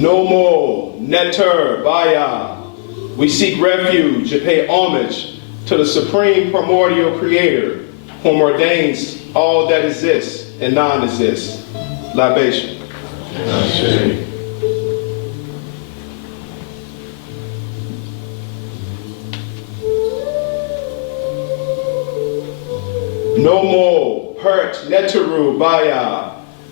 No more neter baya. We seek refuge and pay homage to the supreme primordial creator, whom ordains all that exists and non-exists. Libation. No more hurt neteru baya.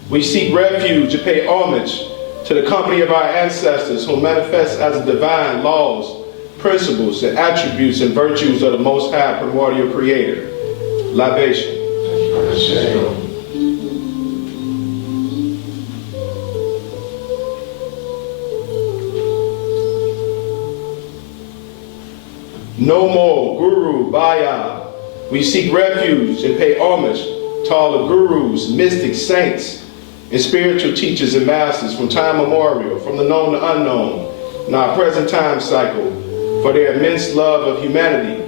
We seek refuge and pay homage to the company of our ancestors who manifest as divine laws, principles, and attributes and virtues of the Most High primordial creator. Libation. No more guru baya. We seek refuge and pay homage to all the gurus, mystics, saints, and spiritual teachers and masters from time memorial, from the known to unknown, in our present time cycle, for their immense love of humanity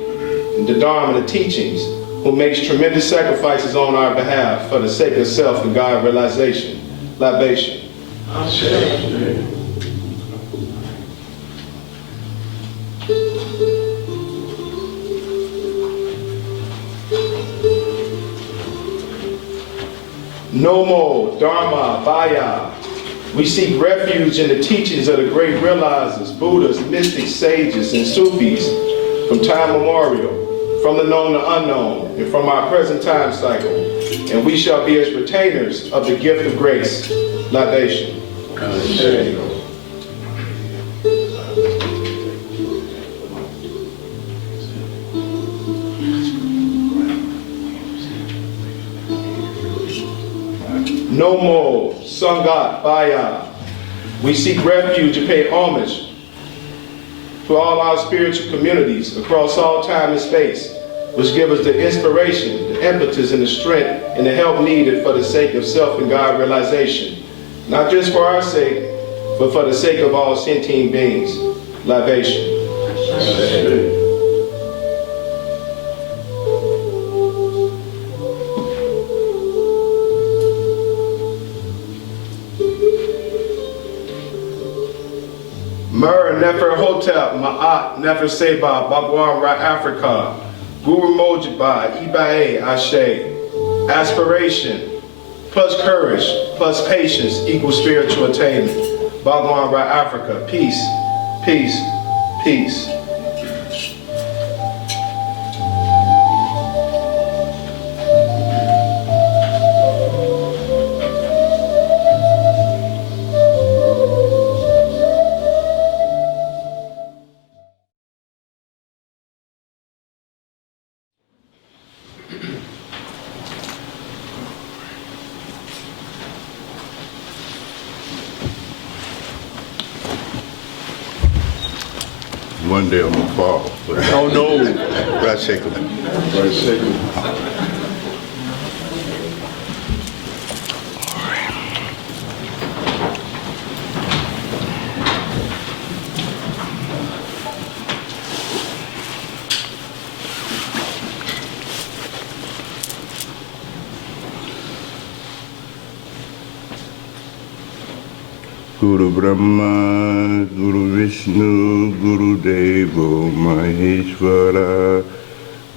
and the Dharma and the teachings, who makes tremendous sacrifices on our behalf for the sake of self and God realization. Libation. No more Dharma Baya. We seek refuge in the teachings of the great realizers, Buddhas, mystics, sages, and Sufis from time memorial, from the known to unknown, and from our present time cycle. And we shall be as retainers of the gift of grace. Libation. No more Sangat Baya. We seek refuge and pay homage to all our spiritual communities across all time and space, which give us the inspiration, the impetus, and the strength and the help needed for the sake of self and God realization. Not just for our sake, but for the sake of all sentient beings. Libation. Mer Nefer Hotep, Ma'at Nefer Seba, Bhagwan Afrika, Guru Mojiba, Ibae Ashe. Aspiration plus courage plus patience equals spiritual attainment. Bhagwan Afrika. Peace, peace, peace. One day I'm gonna fall. Oh no. Right shaking. Right shaking. Guru Brahma, Guru Vishnu, Guru Devo Maheshwara,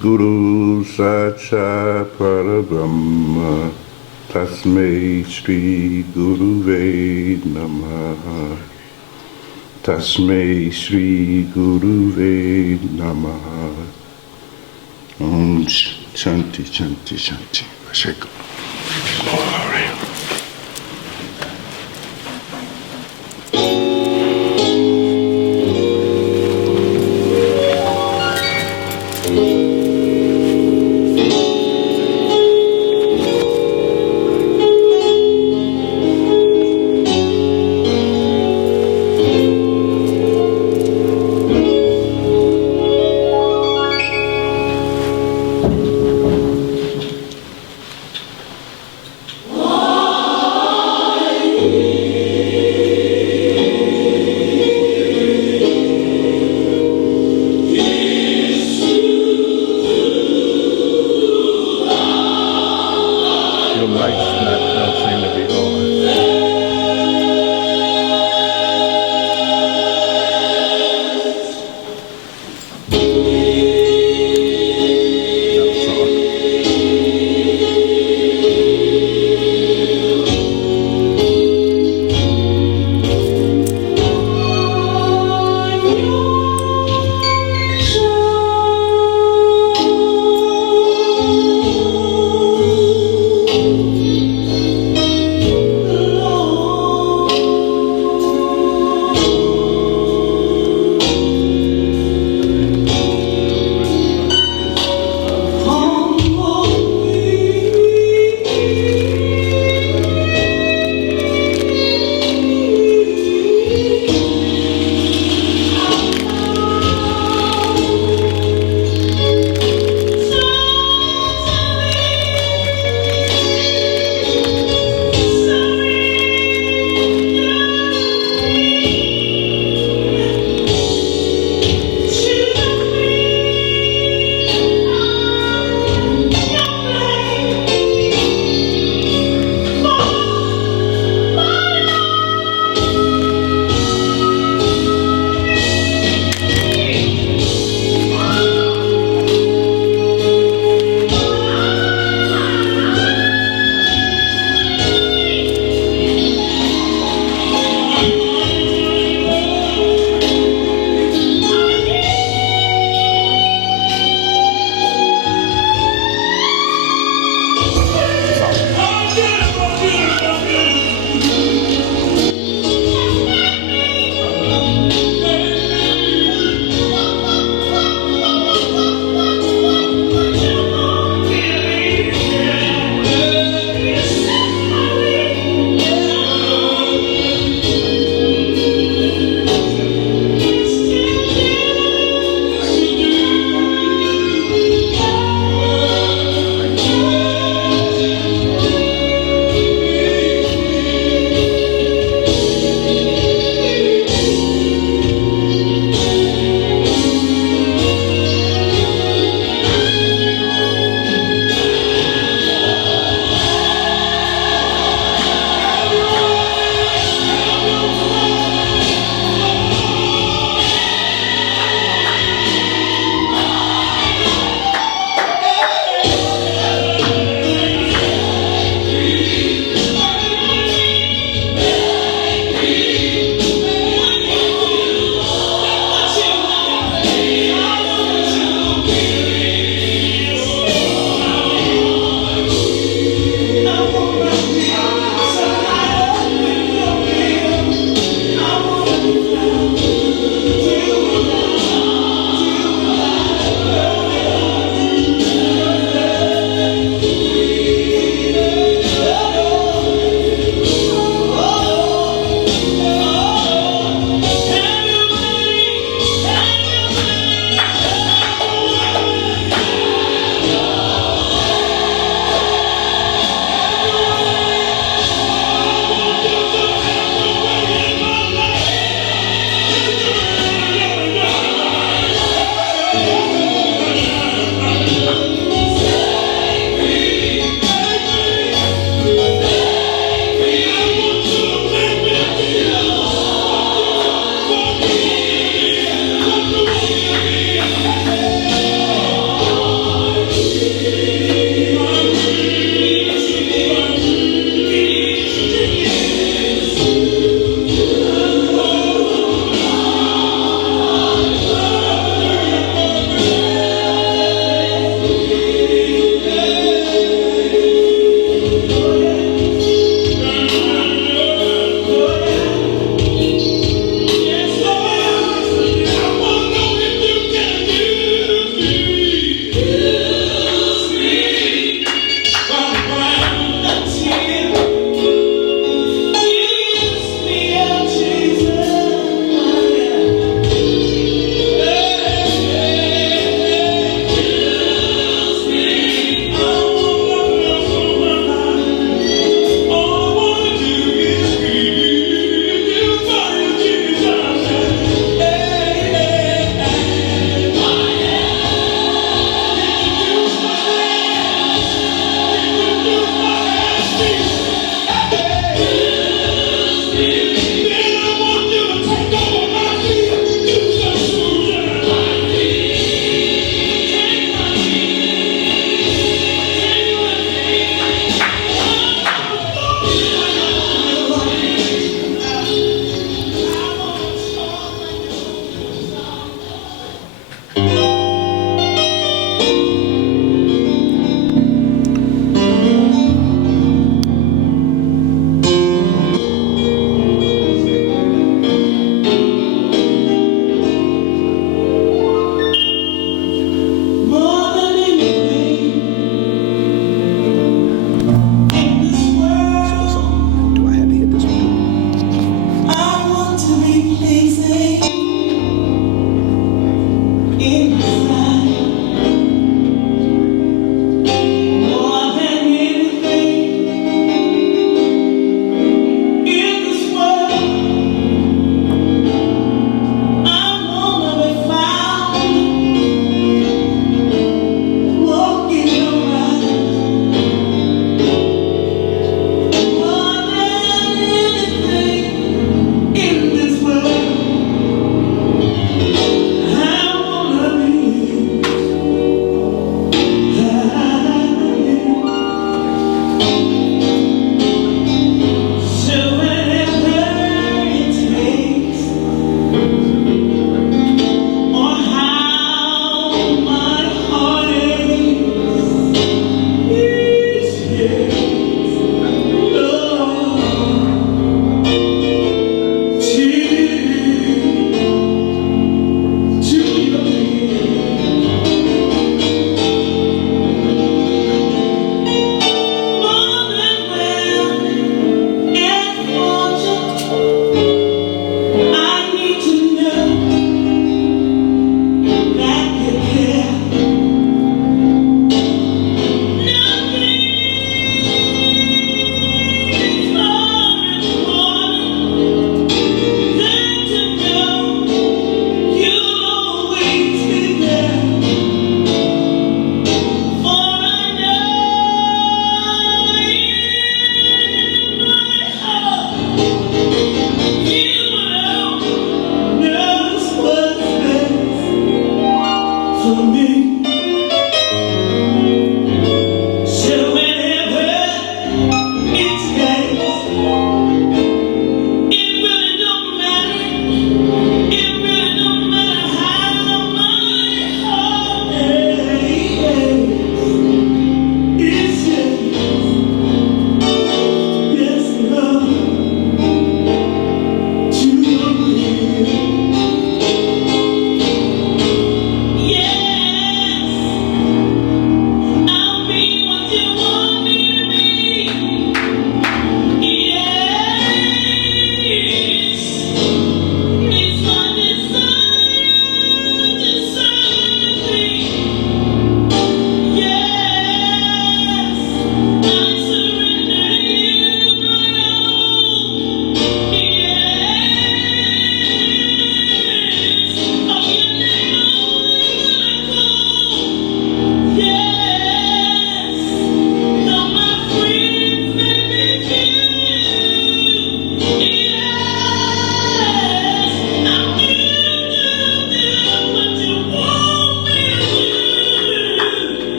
Guru Satsang Parabrahma, Tasmai Shri Guruve Namaha. Tasmai Shri Guruve Namaha. Om Shanti, Shanti, Shanti. Asheka. Glory.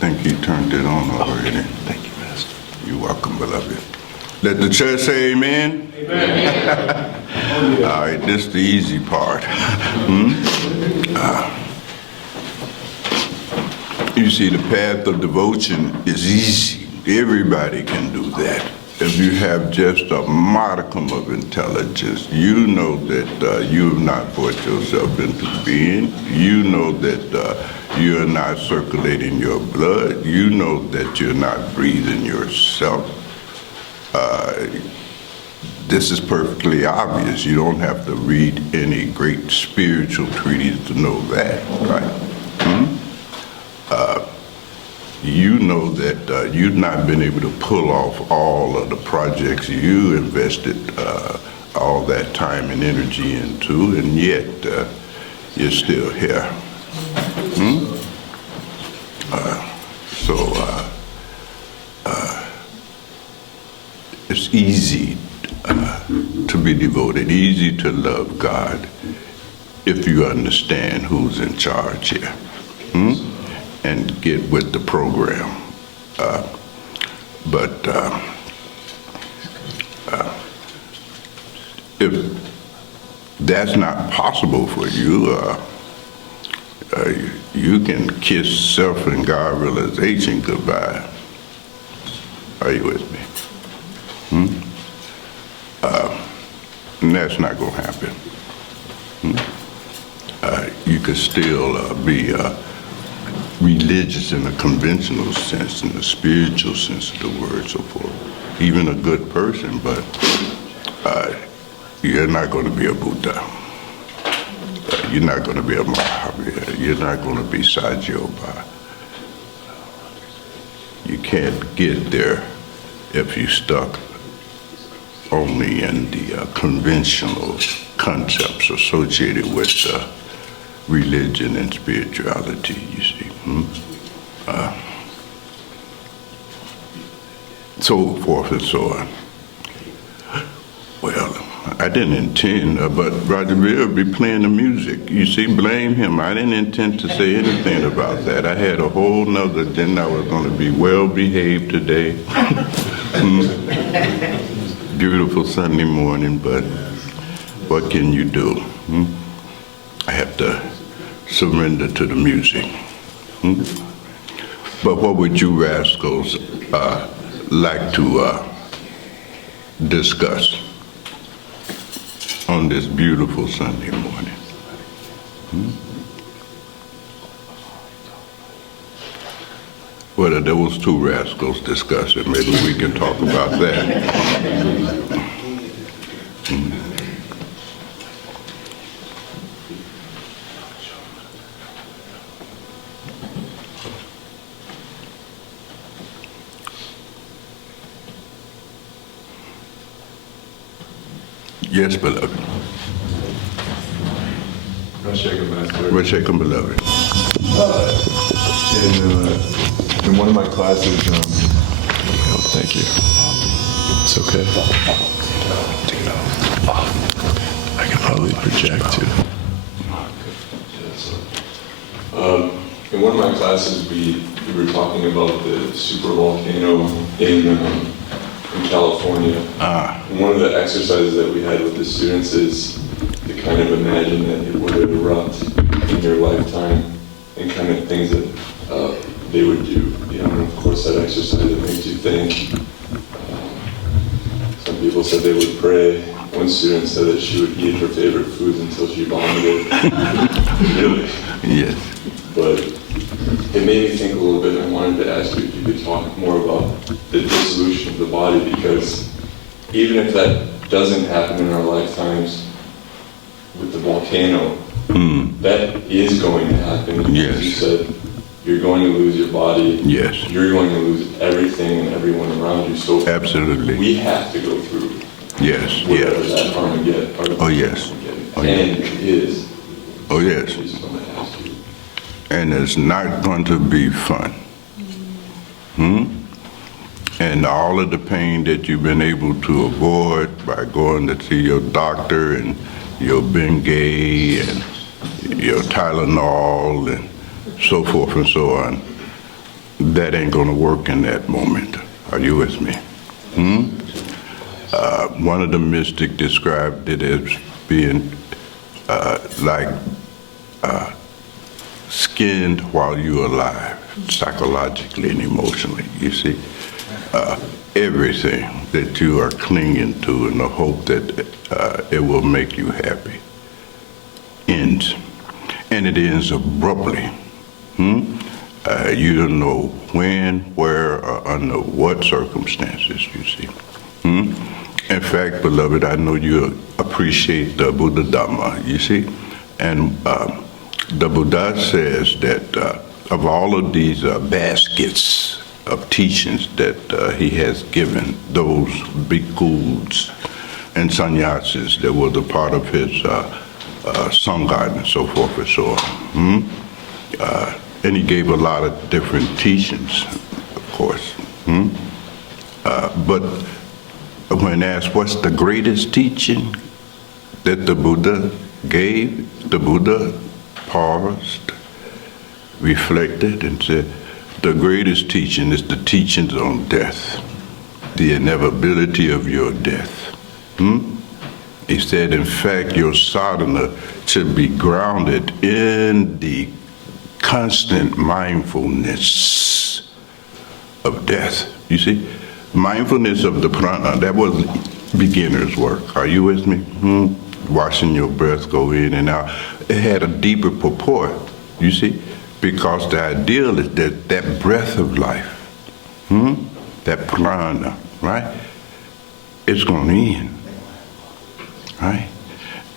think you turned it on already. Thank you, Pastor. You're welcome, beloved. Let the church say amen. Amen. All right, this is the easy part. You see, the path of devotion is easy. Everybody can do that. If you have just a modicum of intelligence, you know that you have not brought yourself into being. You know that you're not circulating your blood. You know that you're not breathing yourself. This is perfectly obvious. You don't have to read any great spiritual treatise to know that, right? You know that you've not been able to pull off all of the projects you invested all that time and energy into, and yet you're still here. It's easy to be devoted, easy to love God if you understand who's in charge here. And get with the program. But if that's not possible for you, you can kiss self and God realization goodbye. Are you with me? And that's not going to happen. You could still be religious in a conventional sense, in the spiritual sense of the word, so forth. Even a good person, but you're not going to be a Buddha. You're not going to be a Mahavir. You're not going to be Sajoba. You can't get there if you're stuck only in the conventional concepts associated with religion and spirituality, you see. So forth and so on. Well, I didn't intend, but Roger Bill be playing the music. You see, blame him. I didn't intend to say anything about that. I had a whole nother agenda. I was going to be well behaved today. Beautiful Sunday morning, but what can you do? I have to surrender to the music. But what would you rascals like to discuss on this beautiful Sunday morning? What are those two rascals discussing? Maybe we can talk about that. Yes, beloved. Rashaken, beloved. In one of my classes, thank you. It's okay. Take it off. I can probably project too. In one of my classes, we were talking about the super volcano in California. And one of the exercises that we had with the students is to kind of imagine that it would erupt in your lifetime and kind of things that they would do. You know, and of course that exercise, it makes you think. Some people said they would pray. One student said that she would eat her favorite foods until she vomited. Really? Yes. But it made me think a little bit, and I wanted to ask you if you could talk more about the dissolution of the body, because even if that doesn't happen in our lifetimes with the volcano, that is going to happen. Yes. You said you're going to lose your body. Yes. You're going to lose everything and everyone around you. So Absolutely. we have to go through Yes, whatever yes. that Armageddon. Oh, yes. Oh, And it is. Oh, yes. I just want to ask you. And it's not going to be fun. And all of the pain that you've been able to avoid by going to see your doctor and your Bengay and your Tylenol and so forth and so on, that ain't gonna work in that moment. Are you with me? One of the mystics described it as being like skinned while you're alive, psychologically and emotionally, you see. Everything that you are clinging to in the hope that it will make you happy ends. And it ends abruptly. You don't know when, where, or under what circumstances, you see. In fact, beloved, I know you appreciate the Buddha Dhamma, you see. And the Buddha says that of all of these baskets of teachings that he has given those bhikkhus and sannyasis that were the part of his Sangha and so forth and so on. And he gave a lot of different teachings, of course. But when asked what's the greatest teaching that the Buddha gave, the Buddha paused, reflected, and said, the greatest teaching is the teachings on death, the inevitability of your death. He said, in fact, your sadhana should be grounded in the constant mindfulness of death. You see, mindfulness of the prana, that was beginner's work. Are you with me? Watching your breath go in and out. It had a deeper purport, you see, because the ideal is that that breath of life, that prana, right, it's going to end, right?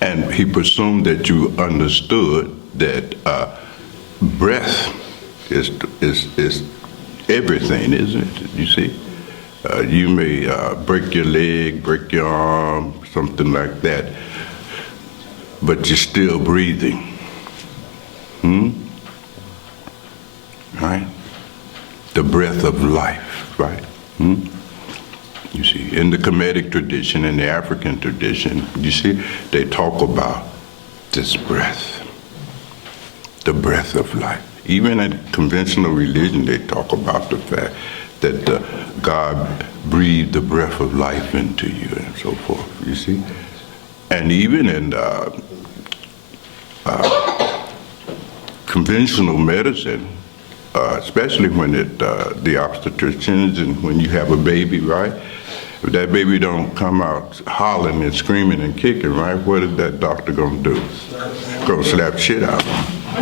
And he presumed that you understood that breath is everything, isn't it? You see, You may break your leg, break your arm, something like that, but you're still breathing. Right? The breath of life, right? You see, in the Kemetic tradition, in the African tradition, you see, they talk about this breath, the breath of life. Even in conventional religion, they talk about the fact that God breathed the breath of life into you and so forth, you see? And even in conventional medicine, especially when the obstetricians and when you have a baby, right? If that baby don't come out hollering and screaming and kicking, right? What is that doctor gonna do? Gonna slap shit out of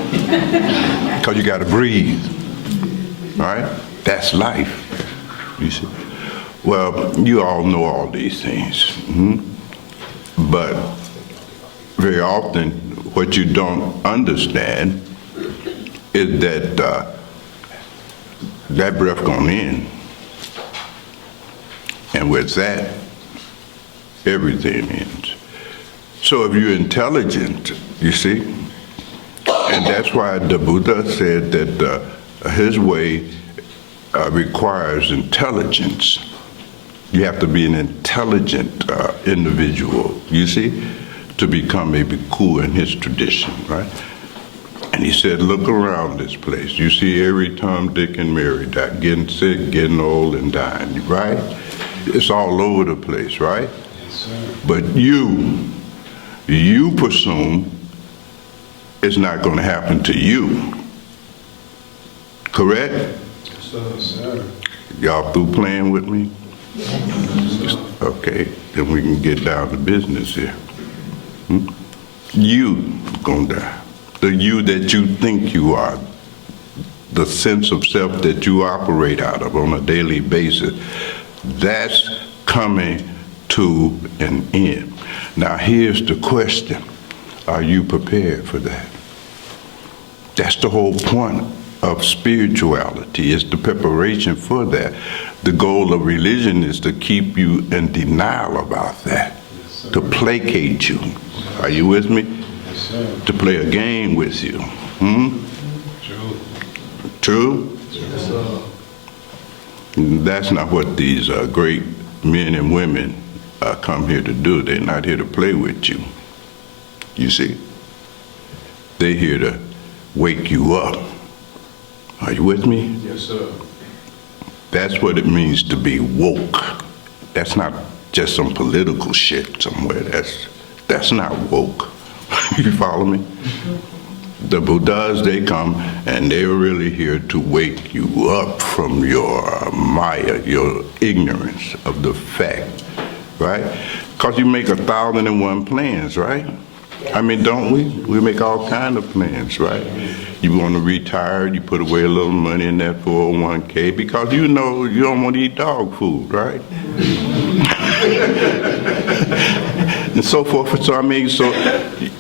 him. Because you gotta breathe, right? That's life, you see. Well, you all know all these things, but very often what you don't understand is that that breath gonna end. And with that, everything ends. So if you're intelligent, you see, and that's why the Buddha said that his way requires intelligence. You have to be an intelligent individual, you see, to become a bhikkhu in his tradition, right? And he said, look around this place. You see every Tom, Dick, and Mary getting sick, getting old, and dying, right? It's all over the place, right? Yes, sir. But you presume it's not going to happen to you. Correct? Yes, sir. Y'all through playing with me? Okay, then we can get down to business here. You gonna die. The you that you think you are, the sense of self that you operate out of on a daily basis, that's coming to an end. Now here's the question. Are you prepared for that? That's the whole point of spirituality, is the preparation for that. The goal of religion is to keep you in denial about that, to placate you. Are you with me? Yes, sir. To play a game with you. True. True? Yes, sir. That's not what these great men and women come here to do. They're not here to play with you. You see? They're here to wake you up. Are you with me? Yes, sir. That's what it means to be woke. That's not just some political shit somewhere. That's not woke. You follow me? The Buddhas, they come and they're really here to wake you up from your maya, your ignorance of the fact, right? Because you make 1,001 plans, right? I mean, don't we? We make all kind of plans, right? You want to retire, you put away a little money in that 401k because you know you don't want to eat dog food, right? And so forth. So I mean, so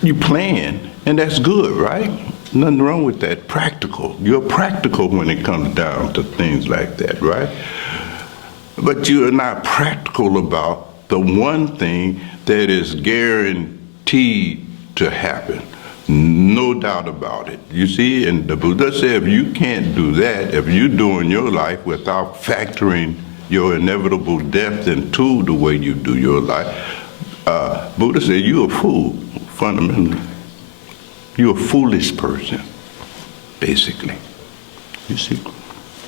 you plan, and that's good, right? Nothing wrong with that. Practical. You're practical when it comes down to things like that, right? But you're not practical about the one thing that is guaranteed to happen. No doubt about it. You see, and the Buddha said if you can't do that, if you're doing your life without factoring your inevitable death into the way you do your life, Buddha said you're a fool, fundamentally. You're a foolish person, basically. You see,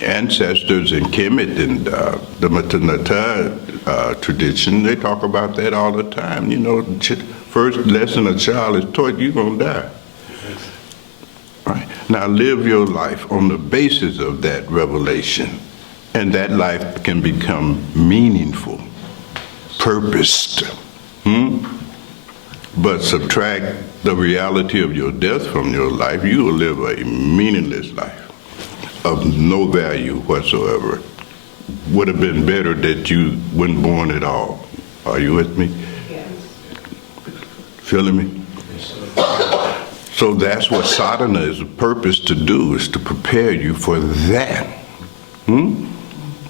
ancestors in Kemet and the Matanata tradition, they talk about that all the time. You know, first lesson a child is taught, you're gonna die. Right? Now live your life on the basis of that revelation, and that life can become meaningful, purposed. But subtract the reality of your death from your life, you will live a meaningless life of no value whatsoever. Would have been better that you weren't born at all. Are you with me? Yes. Feeling me? So that's what sadhana is a purpose to do, is to prepare you for that.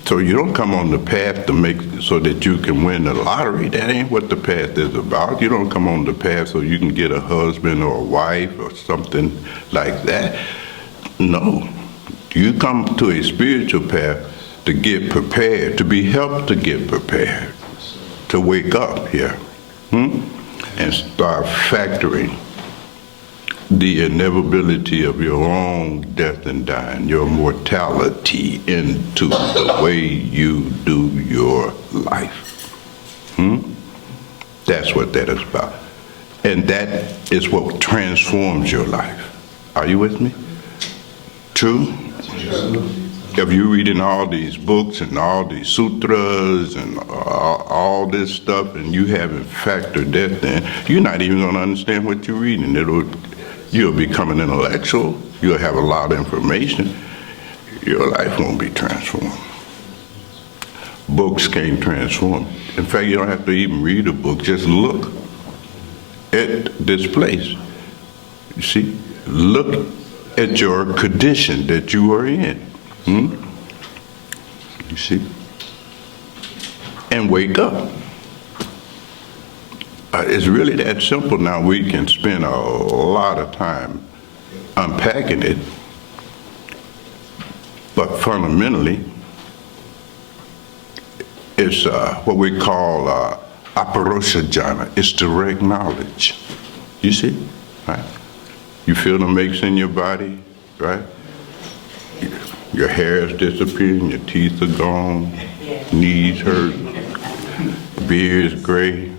So you don't come on the path to make so that you can win the lottery. That ain't what the path is about. You don't come on the path so you can get a husband or a wife or something like that. No. You come to a spiritual path to get prepared, to be helped to get prepared, to wake up here, and start factoring the inevitability of your own death and dying, your mortality into the way you do your life. That's what that is about. And that is what transforms your life. Are you with me? True? If you're reading all these books and all these sutras and all this stuff and you haven't factored that in, you're not even going to understand what you're reading. You'll become an intellectual. You'll have a lot of information. Your life won't be transformed. Books can't transform. In fact, you don't have to even read a book. Just look at this place. You see? Look at your condition that you are in. You see? And wake up. It's really that simple now. We can spend a lot of time unpacking it, but fundamentally, it's what we call aparosha jhana. It's direct knowledge. You see? Right? You feel the aches in your body, right? Your hair is disappearing, your teeth are gone, knees hurt, beard is gray.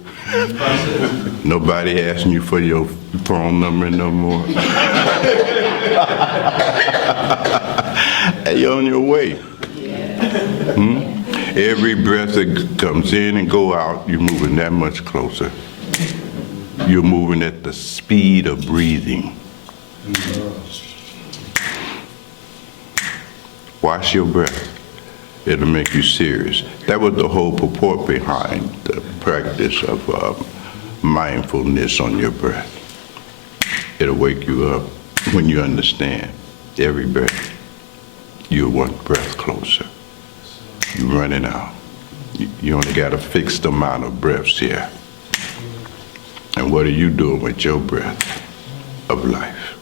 Nobody asking you for your phone number no more. You're on your way. Every breath that comes in and go out, you're moving that much closer. You're moving at the speed of breathing. Watch your breath. It'll make you serious. That was the whole purport behind the practice of mindfulness on your breath. It'll wake you up when you understand every breath. You're one breath closer. You're running out. You only got a fixed amount of breaths here. And what are you doing with your breath of life?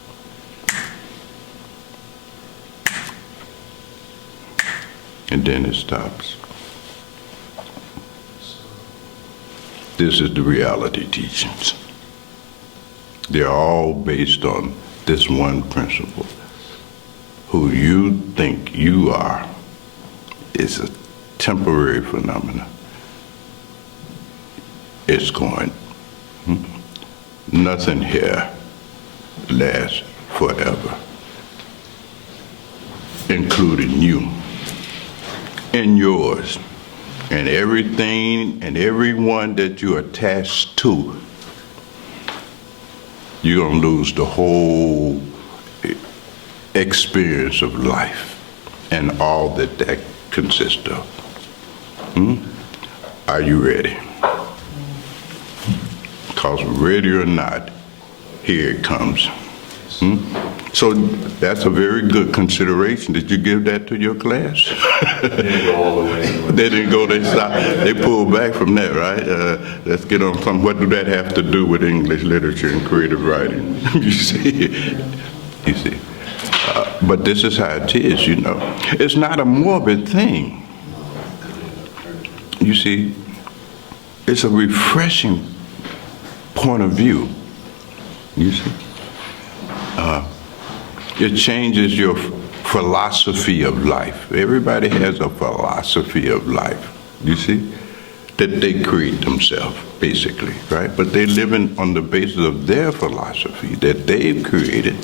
And then it stops. This is the reality teachings. They're all based on this one principle. Who you think you are is a temporary phenomenon. It's going. Nothing here lasts forever, including you. And yours, and everything and everyone that you're attached to, you're gonna lose the whole experience of life and all that that consists of. Are you ready? Because ready or not, here it comes. So that's a very good consideration. Did you give that to your class? They didn't go all the way. They didn't go, they stopped. They pulled back from that, right? Let's get on something. What do that have to do with English literature and creative writing? You see? You see? But this is how it is, you know. It's not a morbid thing. You see? It's a refreshing point of view. You see? It changes your philosophy of life. Everybody has a philosophy of life, you see, that they create themselves, basically, right? But they live on the basis of their philosophy that they've created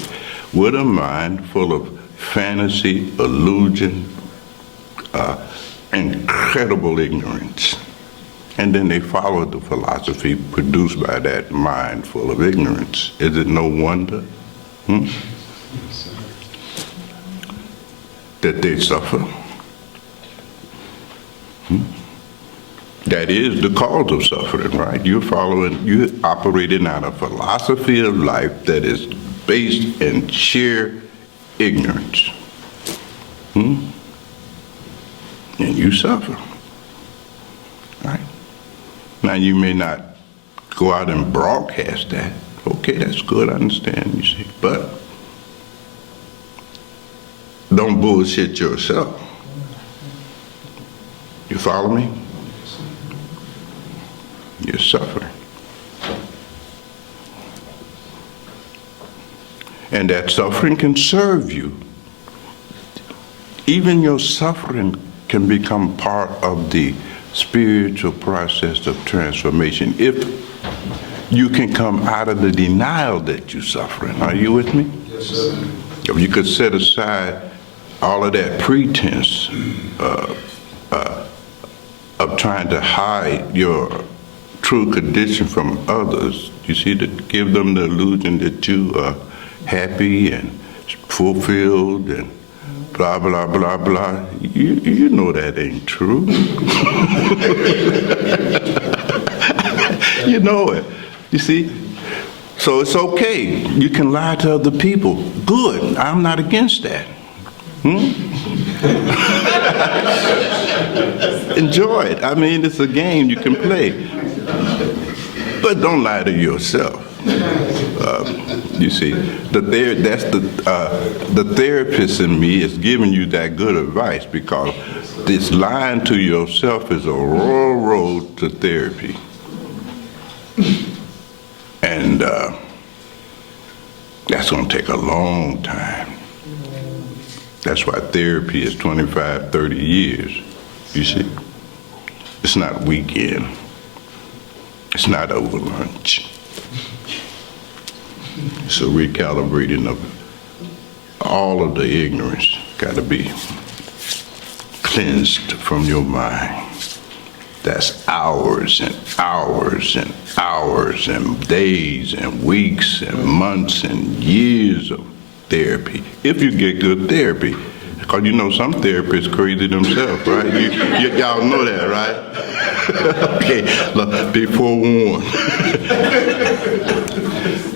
with a mind full of fantasy, illusion, incredible ignorance. And then they follow the philosophy produced by that mind full of ignorance. Is it no wonder? That they suffer. That is the cause of suffering, right? You're operating out a philosophy of life that is based in sheer ignorance. and you suffer. Right? Now you may not go out and broadcast that. Okay, that's good, I understand, you see. But don't bullshit yourself. You follow me? You're suffering. And that suffering can serve you. Even your suffering can become part of the spiritual process of transformation if you can come out of the denial that you're suffering. Are you with me? Yes, sir. If you could set aside all of that pretense of trying to hide your true condition from others, you see, to give them the illusion that you are happy and fulfilled and blah, blah, blah, blah. You know that ain't true. You know it. You see? So it's okay. You can lie to other people. Good. I'm not against that. Enjoy it. I mean, it's a game you can play. But don't lie to yourself. You see, the therapist in me is giving you that good advice, because this lying to yourself is a raw road to therapy. And that's going to take a long time. That's why therapy is 25, 30 years, you see. It's not weekend. It's not over lunch. It's a recalibrating of all of the ignorance. Got to be cleansed from your mind. That's hours and hours and hours and days and weeks and months and years of therapy. If you get good therapy. Because you know some therapists crazy themselves, right? Y'all know that, right? Okay, look, be forewarned.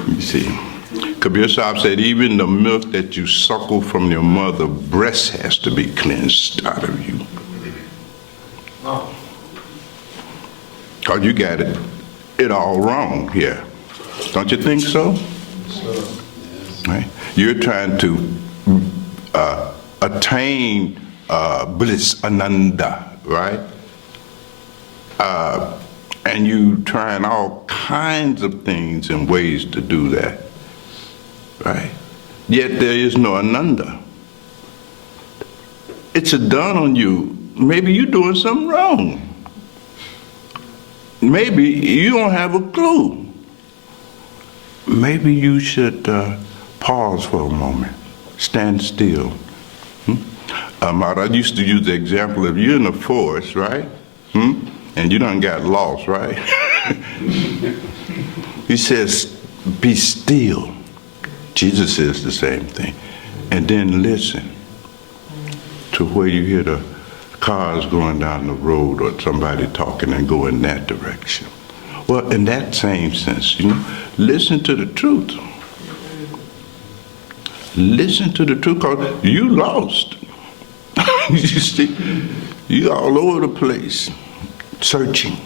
You see, Kabir Sahib said even the milk that you suckle from your mother's breast has to be cleansed out of you. Because you got it all wrong here. Don't you think so? Right? You're trying to attain bliss, ananda, right? And you trying all kinds of things and ways to do that, right? Yet there is no ananda. It's a done on you. Maybe you're doing something wrong. Maybe you don't have a clue. Maybe you should pause for a moment, stand still. I used to use the example of you're in the forest, right? And you done got lost, right? He says, be still. Jesus says the same thing. And then listen to where you hear the cars going down the road or somebody talking and go in that direction. Well, in that same sense, listen to the truth. Listen to the truth, because you lost. You see, you all over the place, searching.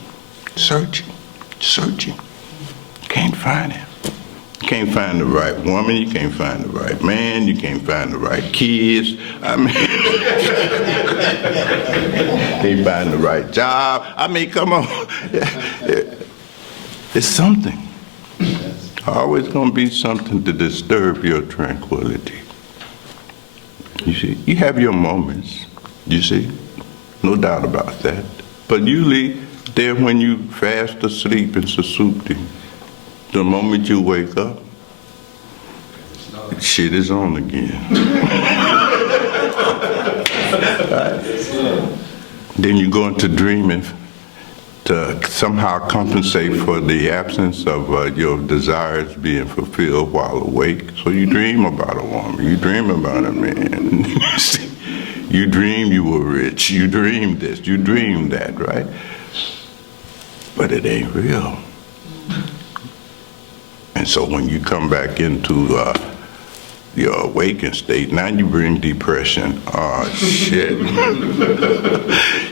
Can't find it. You can't find the right woman, you can't find the right man, you can't find the right kids. I mean, can't find the right job. I mean, come on. It's something. Always gonna be something to disturb your tranquility. You see, you have your moments, you see, no doubt about that. But usually, they're when you fast asleep in susupti. The moment you wake up, shit is on again. Right? Then you go into dreaming to somehow compensate for the absence of your desires being fulfilled while awake. So you dream about a woman, you dream about a man. You dream you were rich, you dream this, you dream that, right? But it ain't real. And so when you come back into your awakened state. Now you bring depression. Oh, shit.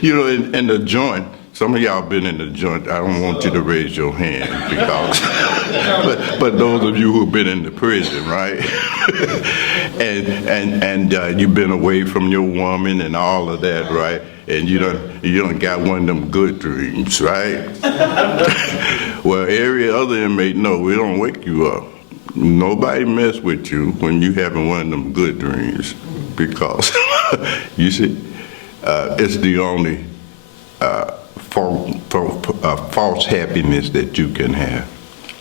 You know, in the joint, some of y'all been in the joint. I don't want you to raise your hand because, but those of you who've been in the prison, right? and you've been away from your woman and all of that, right? And you done got one of them good dreams, right? Well, every other inmate, no, we don't wake you up. Nobody mess with you when you having one of them good dreams, because you see, it's the only false happiness that you can have.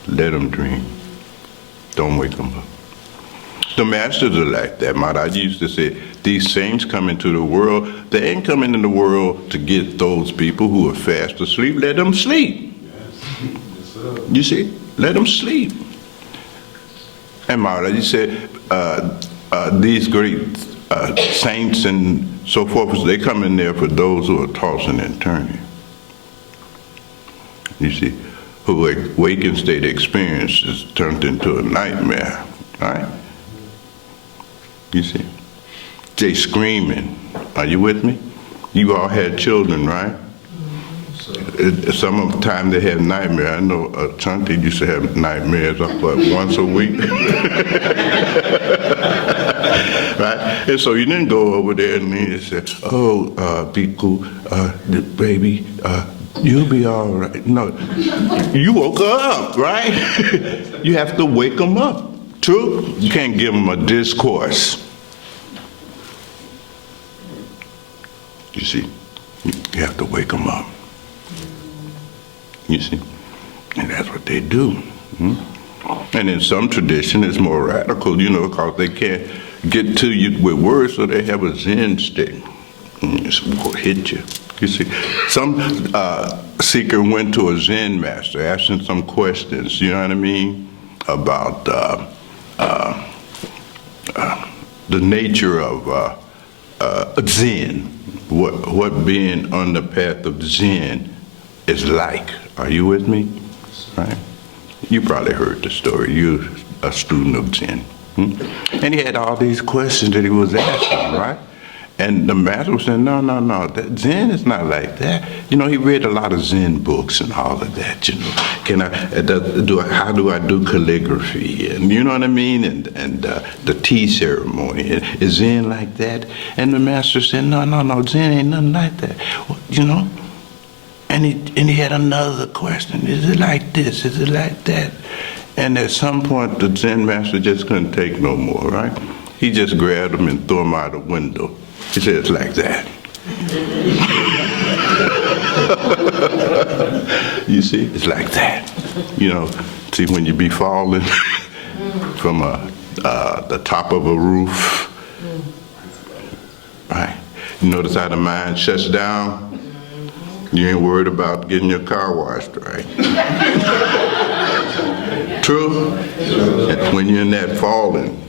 Let them dream. Don't wake them up. The masters are like that. Maharaj used to say, these saints come into the world. They ain't coming in the world to get those people who are fast asleep. Let them sleep. You see? Let them sleep. And Maharaj said, these great saints and so forth, they come in there for those who are tossing and turning. You see, who awakened state experience is turned into a nightmare, right? You see, they screaming. Are you with me? You all had children, right? Some of the time they have nightmares. I know Chanti used to have nightmares once a week. Right? And so you didn't go over there and then say, oh, Bhikkhu, baby, you'll be all right. No, you woke her up, right? You have to wake them up. True? You can't give them a discourse. You see, you have to wake them up. You see, and that's what they do. And in some tradition, it's more radical, you know, because they can't get to you with words, so they have a Zen stick. It will hit you. You see, some seeker went to a Zen master, asking some questions, you know what I mean, about the nature of Zen, what being on the path of Zen is like. Are you with me? Right? You probably heard the story. You're a student of Zen. And he had all these questions that he was asking, right? And the master was saying, no, that Zen is not like that. You know, he read a lot of Zen books and all of that, you know. How do I do calligraphy? And you know what I mean? And the tea ceremony. Is Zen like that? And the master said, no, Zen ain't nothing like that. Well, you know? And he had another question. Is it like this? Is it like that? And at some point, the Zen master just couldn't take no more, right? He just grabbed him and threw him out the window. He said, it's like that. You see, it's like that. You know, see when you be falling from the top of a roof, right? You notice how the mind shuts down? You ain't worried about getting your car washed, right? True? And when you're in that falling,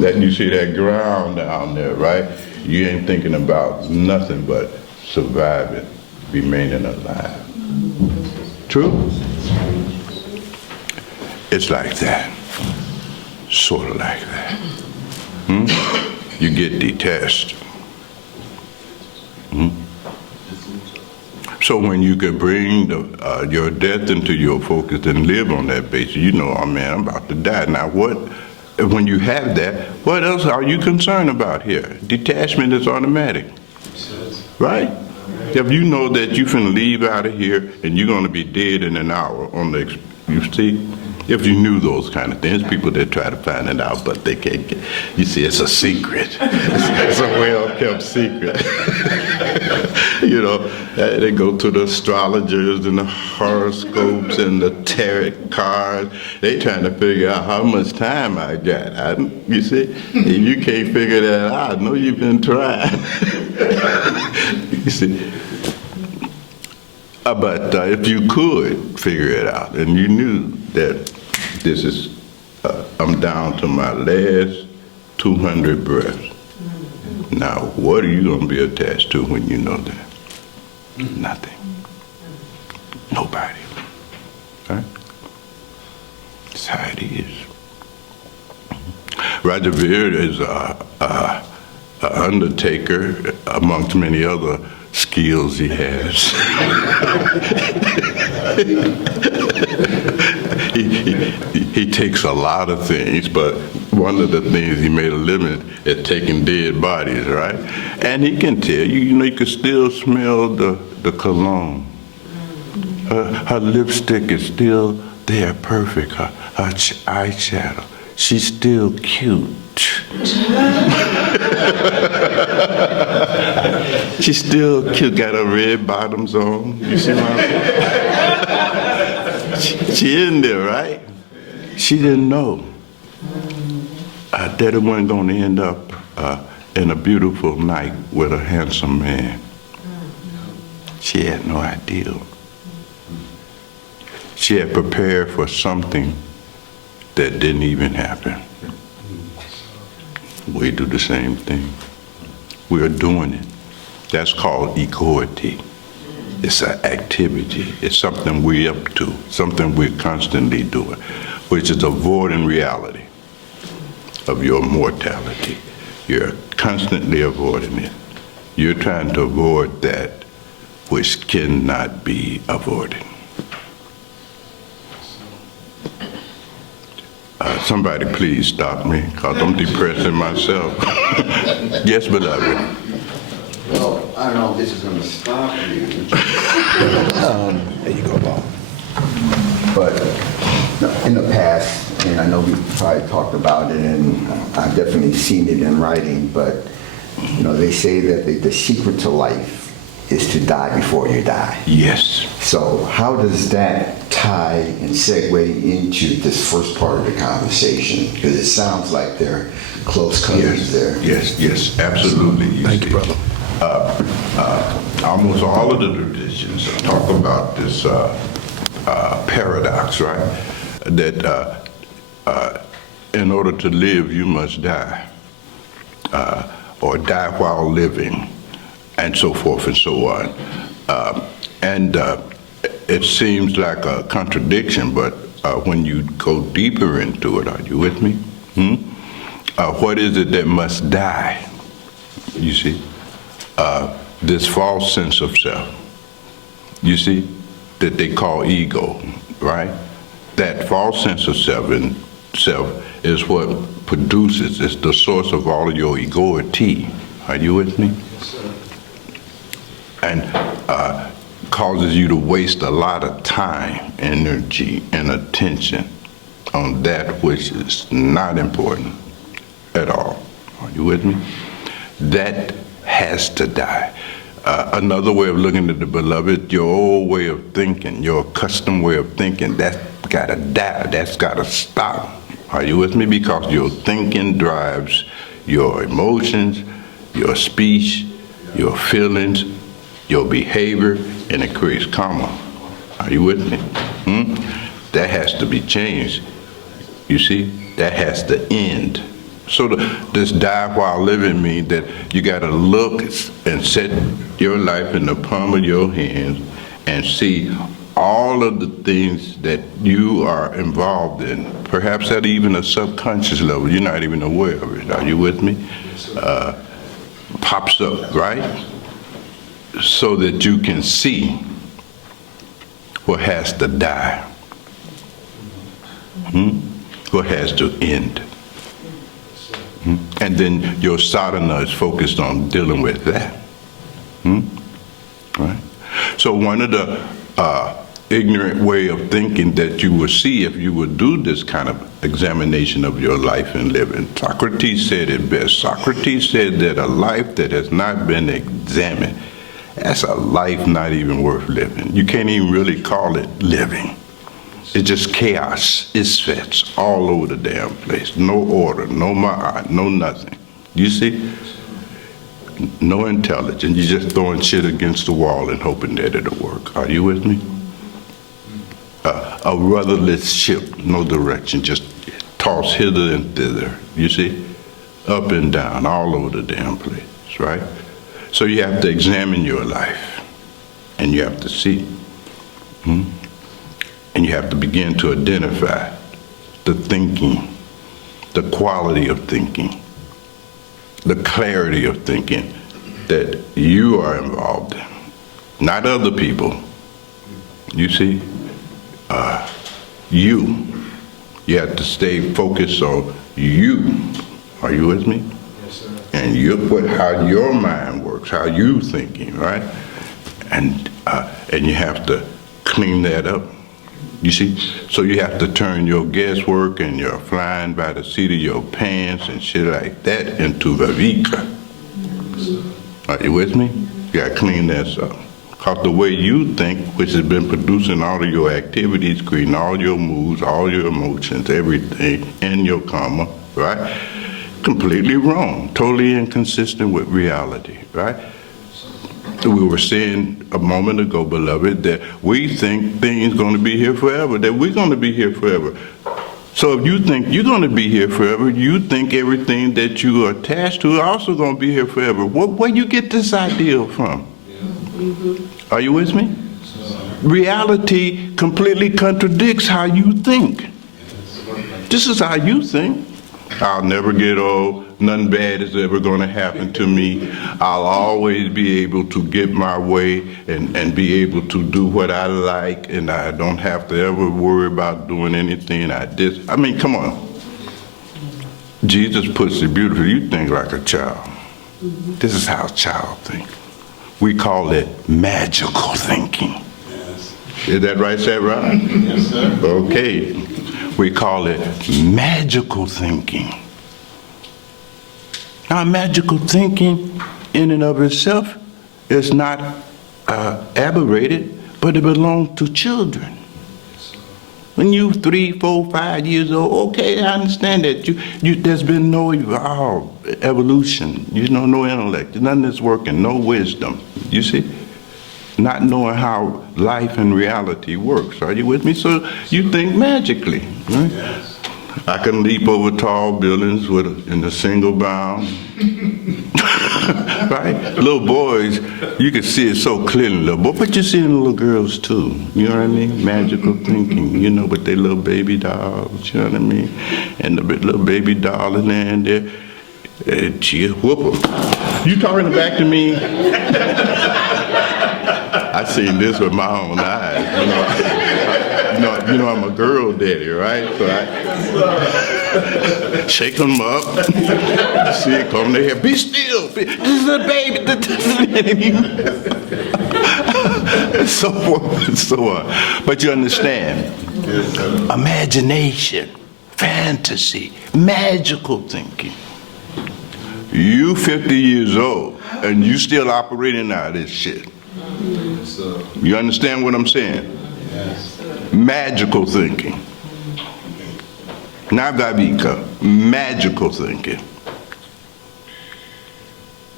that you see that ground down there, right? You ain't thinking about nothing but surviving, remaining alive. True? It's like that. Sort of like that. You get detached. So when you can bring your death into your focus and live on that basis, you know, oh man, I'm about to die. Now when you have that, what else are you concerned about here? Detachment is automatic, right? If you know that you can leave out of here and you're going to be dead in an hour you see? If you knew those kind of things, people that try to find it out, but they can't get, you see, it's a secret. It's a well-kept secret. You know, they go to the astrologers and the horoscopes and the tarot cards. They trying to figure out how much time I got. You see, if you can't figure that out, I know you've been trying. You see. But if you could figure it out and you knew that this is, I'm down to my last 200 breaths. Now, what are you going to be attached to when you know that? Nothing. Nobody. Right? That's how it is. Roger Ver is a undertaker amongst many other skills he has. he takes a lot of things, but one of the things he made a living at taking dead bodies, right? And he can tell you, you can still smell the cologne. Her lipstick is still there, perfect. Her eyeshadow, she's still cute. She's still cute, got her red bottoms on. You see what I'm saying? She in there, right? She didn't know that it wasn't going to end up in a beautiful night with a handsome man. She had no idea. She had prepared for something that didn't even happen. We do the same thing. We are doing it. That's called equity. It's an activity. It's something we're up to, something we're constantly doing, which is avoiding reality of your mortality. You're constantly avoiding it. You're trying to avoid that which cannot be avoided. Somebody please stop me, because I'm depressing myself. Yes, beloved. Well, I don't know if this is going to stop you. There you go, Bob. But in the past, and I know we probably talked about it, and I've definitely seen it in writing, but they say that the secret to life is to die before you die. Yes. So how does that tie and segue into this first part of the conversation? Because it sounds like they're close cousins there. Yes, absolutely. Thank you, brother. Almost all of the traditions talk about this paradox, right? That in order to live, you must die, or die while living, and so forth and so on. It seems like a contradiction, but when you go deeper into it, are you with me? What is it that must die? You see? This false sense of self, you see, that they call ego, right? That false sense of self is what produces, it's the source of all of your egoity. Are you with me? Yes, sir. And causes you to waste a lot of time, energy, and attention on that which is not important at all. Are you with me? That has to die. Another way of looking at the beloved, your old way of thinking, your custom way of thinking, that's gotta die, that's gotta stop. Are you with me? Because your thinking drives your emotions, your speech, your feelings, your behavior, and it creates karma. Are you with me? That has to be changed. You see, that has to end. So this die while living means that you got to look and set your life in the palm of your hands and see all of the things that you are involved in, perhaps at even a subconscious level. You're not even aware of it. Are you with me? Pops up, right? So that you can see what has to die, what has to end. And then your sadhana is focused on dealing with that. Right? So one of the ignorant way of thinking that you will see if you would do this kind of examination of your life and living, Socrates said it best. Socrates said that a life that has not been examined, that's a life not even worth living. You can't even really call it living. It's just chaos. It's fits all over the damn place. No order, no ma'at, no nothing. You see? No intelligence. You're just throwing shit against the wall and hoping that it'll work. Are you with me? A rudderless ship, no direction, just tossed hither and thither. You see? Up and down, all over the damn place, right? So you have to examine your life, and you have to see. And you have to begin to identify the thinking, the quality of thinking, the clarity of thinking that you are involved in, not other people. You see, you have to stay focused on you. Are you with me? Yes, sir. And how your mind works, how you thinking, right? And you have to clean that up. You see? So you have to turn your guesswork and your flying by the seat of your pants and shit like that into vavika. Are you with me? You gotta clean that up. Because the way you think, which has been producing all of your activities, creating all your moods, all your emotions, everything in your karma, right? Completely wrong, totally inconsistent with reality, right? We were saying a moment ago, beloved, that we think things going to be here forever, that we're going to be here forever. So if you think you're going to be here forever, you think everything that you are attached to is also going to be here forever. Where you get this idea from? Are you with me? Reality completely contradicts how you think. This is how you think. I'll never get old. Nothing bad is ever going to happen to me. I'll always be able to get my way and be able to do what I like, and I don't have to ever worry about doing anything I mean, come on. Jesus puts it beautifully. You think like a child. This is how a child thinks. We call it magical thinking. Yes. Is that right, Sarah? Yes, sir. Okay. We call it magical thinking. Now, magical thinking in and of itself is not aberrated, but it belongs to children. When you 3, 4, 5 years old, okay, I understand that. There's been no evolution, no intellect, nothing that's working, no wisdom, you see? Not knowing how life and reality works. Are you with me? So you think magically, right? Yes. I can leap over tall buildings in a single bound. Right? Little boys, you can see it so clearly, little boy, but you see it in little girls too. You know what I mean? Magical thinking, with their little baby dolls, you know what I mean? And the little baby doll in there and there, and she'll whoop them. You talking back to me? I seen this with my own eyes. I'm a girl daddy, right? So I shake them up. See it come there. Be still. This is a baby. So forth and so on. But you understand? Imagination, fantasy, magical thinking. You 50 years old and you still operating out of this shit. You understand what I'm saying? Yes. Magical thinking. Not vavika, magical thinking.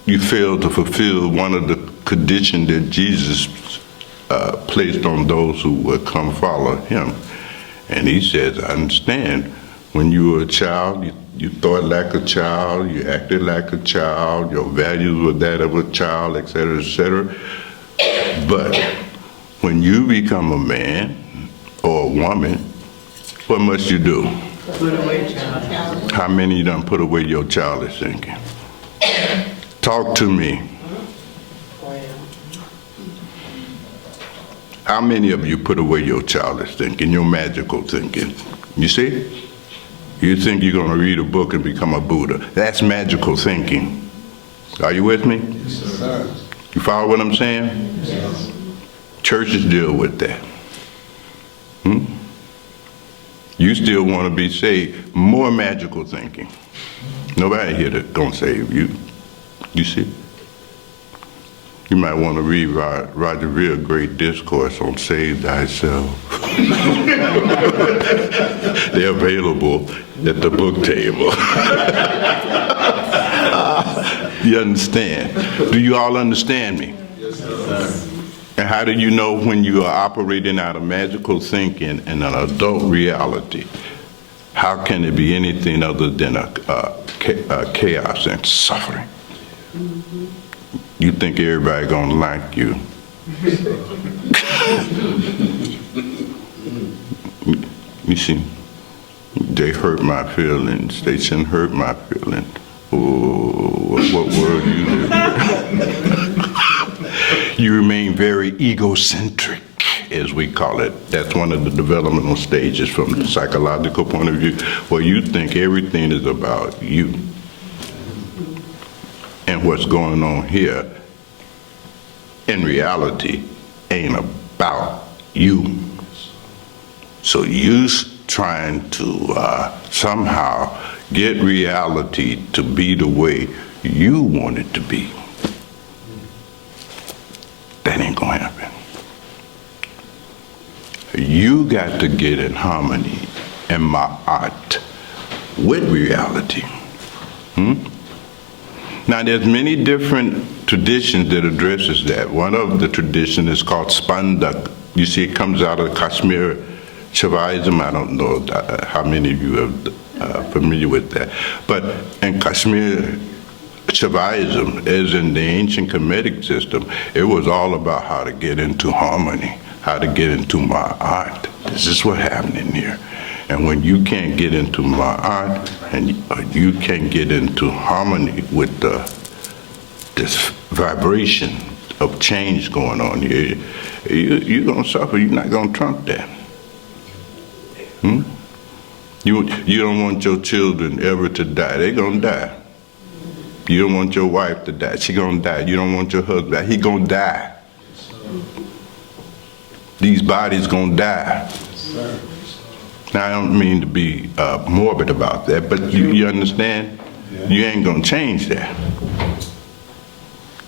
You fail to fulfill one of the conditions that Jesus placed on those who would come follow him. And he says, I understand, when you were a child, you thought like a child, you acted like a child, your values were that of a child, etc., etc. But when you become a man or a woman, what must you do? Put away child. How many of you done put away your childish thinking? Talk to me. How many of you put away your childish thinking, your magical thinking? You see? You think you're going to read a book and become a Buddha. That's magical thinking. Are you with me? Yes, sir. You follow what I'm saying? Yes. Churches deal with that. You still want to be saved. More magical thinking. Nobody here that's going to save you. You see? You might want to read Roger Vere's great discourse on Save Thyself. They're available at the book table. You understand? Do you all understand me? Yes, sir. And how do you know when you are operating out of magical thinking in an adult reality? How can it be anything other than a chaos and suffering? You think everybody gonna like you. You see, they hurt my feelings. They shouldn't hurt my feelings. Oh, what world do you live in? You remain very egocentric, as we call it. That's one of the developmental stages from the psychological point of view, where you think everything is about you. And what's going on here, in reality, ain't about you. So you trying to somehow get reality to be the way you want it to be. That ain't gonna happen. You got to get in harmony in my art with reality. Now there's many different traditions that addresses that. One of the traditions is called Spandak. You see, it comes out of Kashmir Shaivism. I don't know how many of you are familiar with that. But in Kashmir Shaivism, as in the ancient Kemetic system, it was all about how to get into harmony, how to get into my art. This is what's happening here. And when you can't get into my art, and you can't get into harmony with this vibration of change going on here, you're gonna suffer. You're not gonna trump that. You don't want your children ever to die. They're gonna die. You don't want your wife to die. She gonna die. You don't want your husband to die. He gonna die. These bodies gonna die. Now, I don't mean to be morbid about that, but you understand? You ain't gonna change that.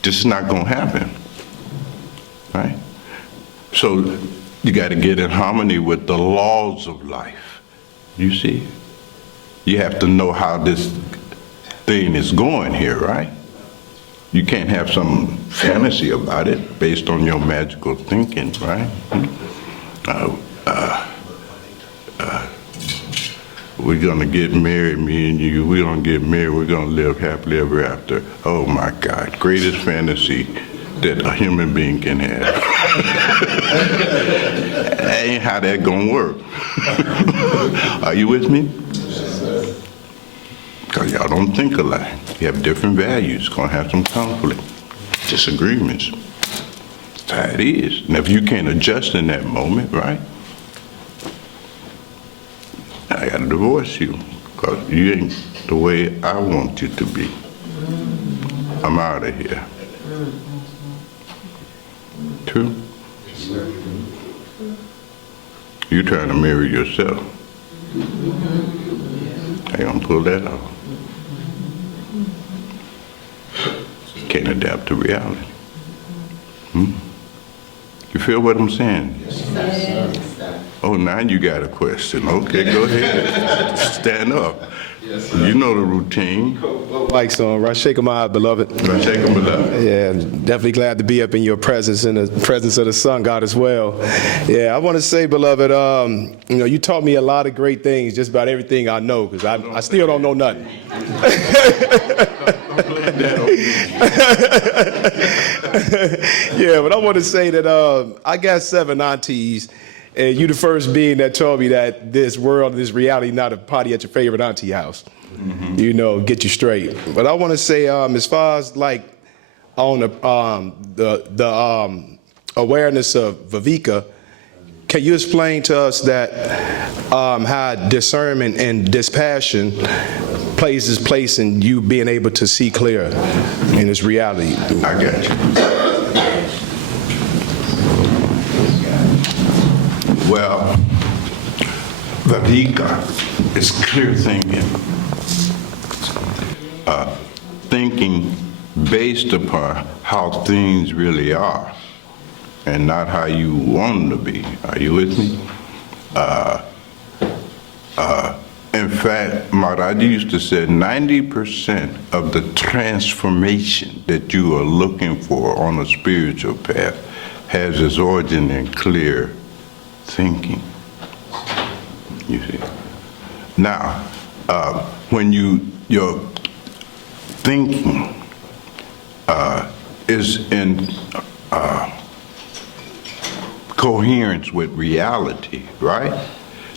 This is not gonna happen, right? So you gotta get in harmony with the laws of life, you see? You have to know how this thing is going here, right? You can't have some fantasy about it based on your magical thinking, right? We're gonna get married, me and you, we're gonna get married, we're gonna live happily ever after. Oh my God, greatest fantasy that a human being can have. That ain't how that gonna work. Are you with me? Because y'all don't think alike. You have different values, gonna have some conflict, disagreements. That's how it is. And if you can't adjust in that moment, right? I gotta divorce you, because you ain't the way I want you to be. I'm out of here. True? You're trying to marry yourself. I ain't gonna pull that off. Can't adapt to reality. You feel what I'm saying? Yes. Oh, now you got a question. Okay, go ahead. Stand up. You know the routine. Mike's on, right? Shake 'em out, beloved. Right, shake 'em beloved. Yeah, definitely glad to be up in your presence, in the presence of the Son God as well. Yeah, I want to say, beloved, you taught me a lot of great things, just about everything I know, because I still don't know nothing. Yeah, but I want to say that I got 7 aunties, and you the first being that told me that this world, this reality, not a party at your favorite auntie house. Get you straight. But I want to say, as far as like on the awareness of Viveka, can you explain to us that how discernment and dispassion plays its place in you being able to see clear in this reality? I got you. Well, Viveka is clear thinking. Thinking based upon how things really are and not how you want them to be. Are you with me? In fact, Maharaji used to say 90% of the transformation that you are looking for on a spiritual path has its origin in clear thinking. You see? Now, when your thinking is in coherence with reality, right?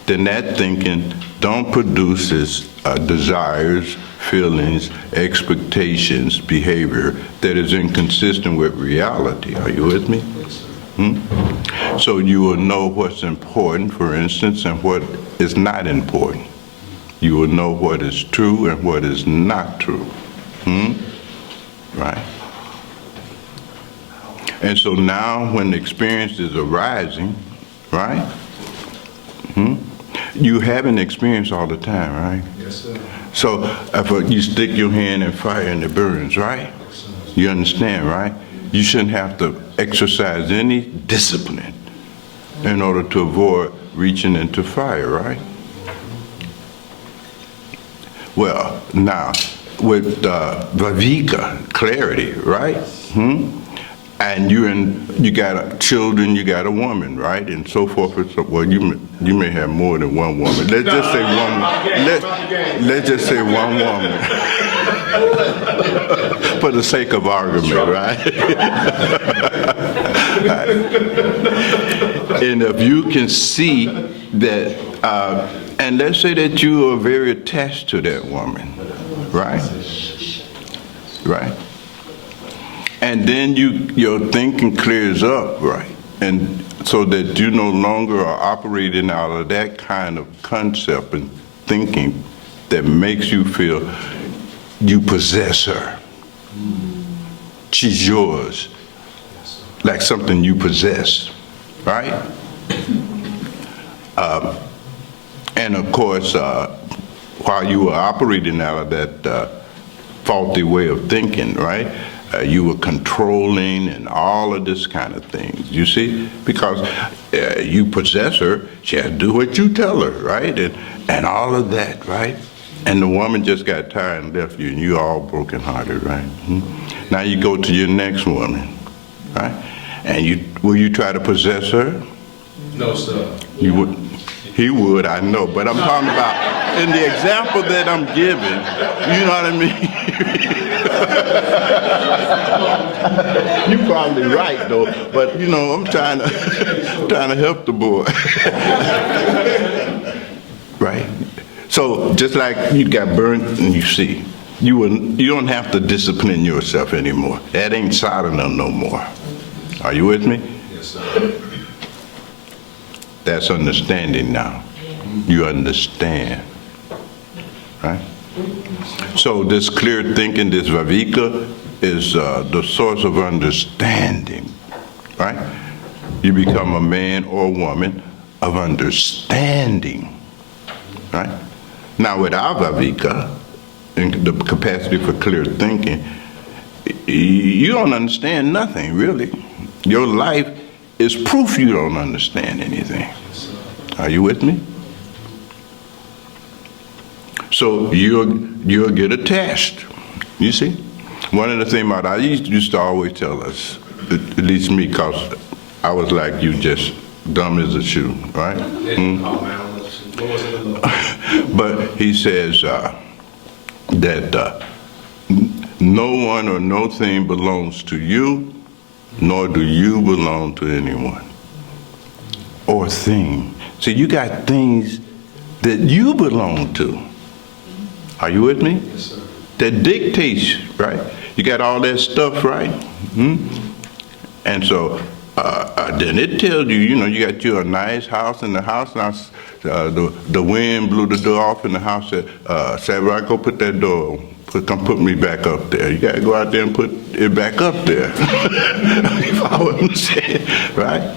then that thinking don't produces desires, feelings, expectations, behavior that is inconsistent with reality. Are you with me? So you will know what's important, for instance, and what is not important. You will know what is true and what is not true. Right? And so now when the experience is arising, right? You have an experience all the time, right? Yes, sir. So if you stick your hand in fire and it burns, right? You understand, right? You shouldn't have to exercise any discipline in order to avoid reaching into fire, right? Well, now, with Viveka, clarity, right? And you got children, you got a woman, right? And so forth. Well, you may have more than one woman. Let's just say one. Let's just say one woman, for the sake of argument, right? And if you can see that, and let's say that you are very attached to that woman, right? Right. And then your thinking clears up, right? And so that you no longer are operating out of that kind of concept and thinking that makes you feel you possess her. She's yours, like something you possess, right? And of course, while you were operating out of that faulty way of thinking, right? You were controlling and all of this kind of things, you see? Because you possess her, she has to do what you tell her, right? And all of that, right? And the woman just got tired and left you, and you all brokenhearted, right? Now you go to your next woman, right? And will you try to possess her? No, sir. You would. He would, I know, but I'm talking about in the example that I'm giving, you know what I mean? You're probably right though, but you know, I'm trying to help the boy. Right? So just like you got burnt and you see, you don't have to discipline yourself anymore. That ain't sadhana no more. Are you with me? Yes, sir. That's understanding now. You understand, right? So this clear thinking, this Viveka, is the source of understanding, right? You become a man or woman of understanding, right? Now without Viveka, in the capacity for clear thinking, you don't understand nothing, really. Your life is proof you don't understand anything. Are you with me? So you'll get attached, you see? One of the things about I used to always tell us, at least me, because I was like you, just dumb as a shoe, right? But he says that no one or no thing belongs to you, nor do you belong to anyone or thing. So you got things that you belong to. Are you with me? Yes, sir. That dictates, right? You got all that stuff, right? And so then it tells you, you know, you got you a nice house, in the house now the wind blew the door off, and the house said, Samurai, go put that door, come put me back up there. You got to go out there and put it back up there. You follow what I'm saying, right?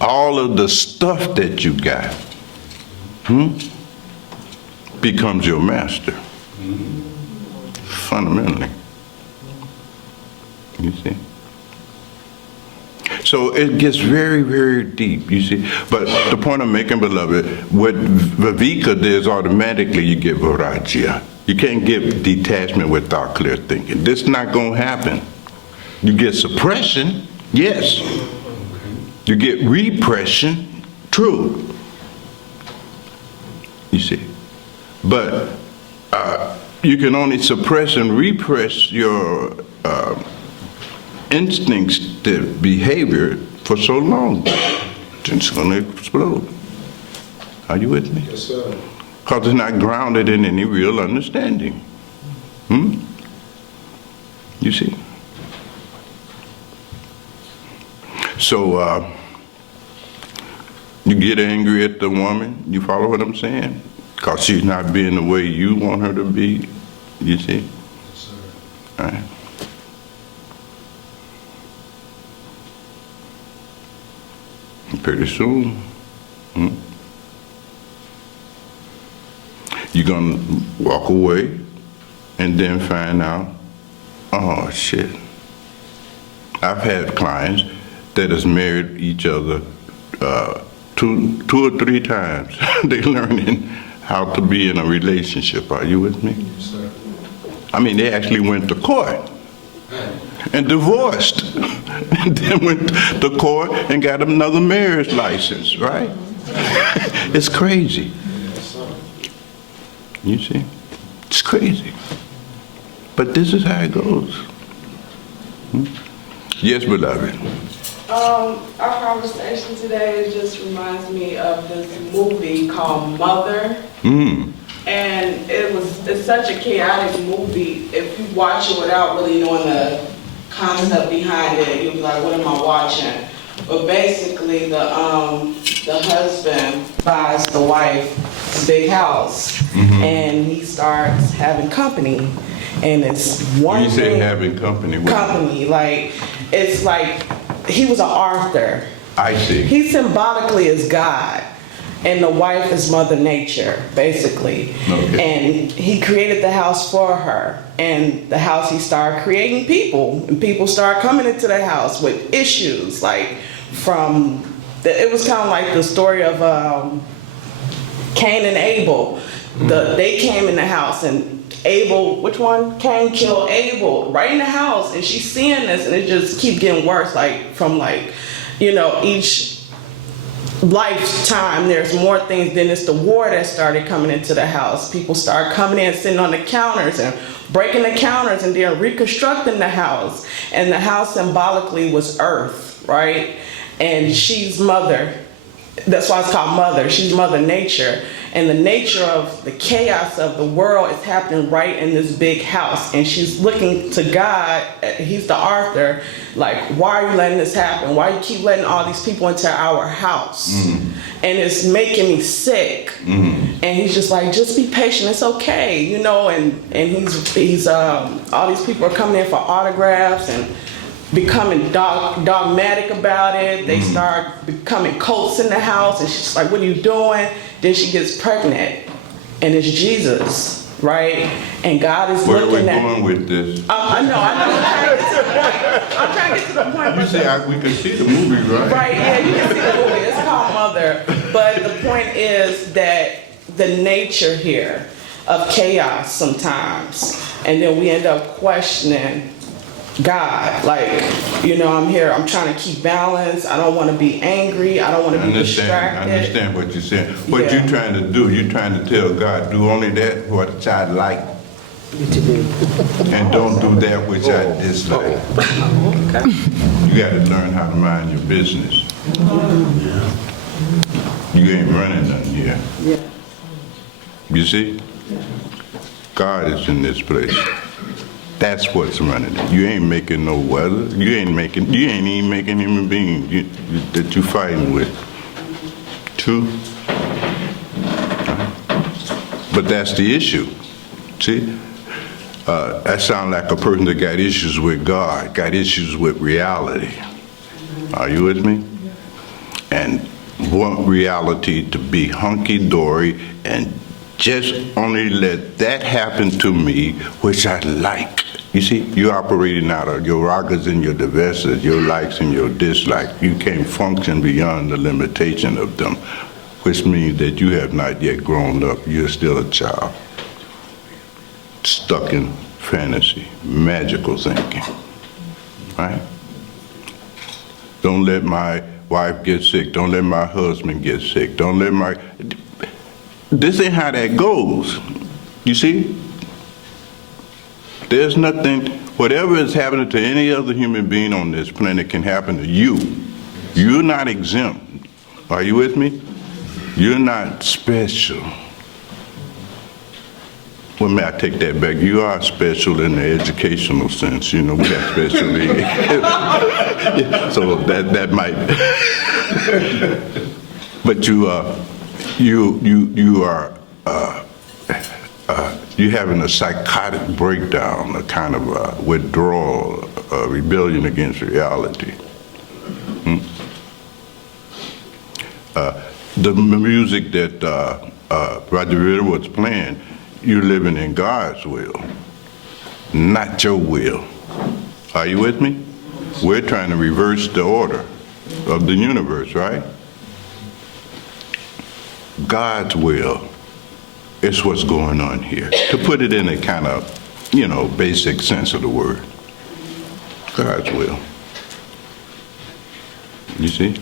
All of the stuff that you got becomes your master, fundamentally. You see? So it gets very, very deep, you see. But the point I'm making, beloved, what Viveka does automatically, you get Vairagya. You can't get detachment without clear thinking. This is not going to happen. You get suppression, yes. You get repression, true. You see. But you can only suppress and repress your instincts to behavior for so long. It's going to explode. Are you with me? Yes, sir. Because it's not grounded in any real understanding. You see? So, you get angry at the woman, you follow what I'm saying? Because she's not being the way you want her to be, you see? Yes, sir. All right. Pretty soon, you're gonna walk away and then find out, oh shit. I've had clients that has married each other two or three times. They're learning how to be in a relationship. Are you with me? Yes, sir. I mean, they actually went to court and divorced, and then went to court and got another marriage license, right? It's crazy. Yes, sir. You see? It's crazy. But this is how it goes. Yes, beloved. Our conversation today just reminds me of this movie called Mother. And it's such a chaotic movie. If you watch it without really knowing the concept behind it, you'll be like, what am I watching? But basically the husband buys the wife a big house and he starts having company. And it's one You say thing- having company with company, like, it's like, he was an author. I see. He symbolically is God, and the wife is Mother Nature, basically. Okay. And he created the house for her. And the house, he started creating people, and people started coming into the house with issues, like it was kind of like the story of Cain and Abel. They came in the house, and Abel, which one? Cain killed Abel right in the house, and she's seeing this, and it just keeps getting worse. Like from each lifetime, there's more things. Then it's the war that started coming into the house. People start coming in, sitting on the counters and breaking the counters, and they're reconstructing the house. And the house symbolically was earth, right? And she's mother. That's why it's called Mother. She's Mother Nature. And the nature of the chaos of the world is happening right in this big house. And she's looking to God, he's the author, like, why are you letting this happen? Why you keep letting all these people into our house? And it's making me sick. And he's just like, just be patient, it's okay, and he's all these people are coming in for autographs and becoming dogmatic about it. They start becoming cults in the house, and she's like, what are you doing? Then she gets pregnant, and it's Jesus, right? And God is Where are we looking at going with this? I know. I'm trying to get to the point. You say we can see the movie, right? Right, yeah, you can see the movie. It's called Mother. But the point is that the nature here of chaos sometimes, and then we end up questioning God, I'm here, I'm trying to keep balance, I don't want to be angry, I don't want to be distracted. I understand what you're saying. What Yeah. you're trying to do, you're trying to tell God, do only that which I like. And don't do that which I dislike. You got to learn how to mind your business. You ain't running nothing here. Yeah. You see? God is in this place. That's what's running it. You ain't making no weather. You ain't even making human beings that you fighting with. True? But that's the issue. See? That sounds like a person that got issues with God, got issues with reality. Are you with me? And want reality to be hunky-dory and just only let that happen to me, which I like. You see, you're operating out of your ragas and your devesas, your likes and your dislikes. You can't function beyond the limitation of them, which means that you have not yet grown up. You're still a child, stuck in fantasy, magical thinking, right? Don't let my wife get sick. Don't let my husband get sick. Don't let my... This ain't how that goes. You see? There's nothing, whatever is happening to any other human being on this planet can happen to you. You're not exempt. Are you with me? You're not special. Well, may I take that back? You are special in the educational sense. You know, we have special ed. So that might. But you are you're having a psychotic breakdown, a kind of withdrawal, a rebellion against reality. The music that Roger Ritter was playing, you're living in God's will, not your will. Are you with me? We're trying to reverse the order of the universe, right? God's will is what's going on here. To put it in a kind of, basic sense of the word. God's will. You see?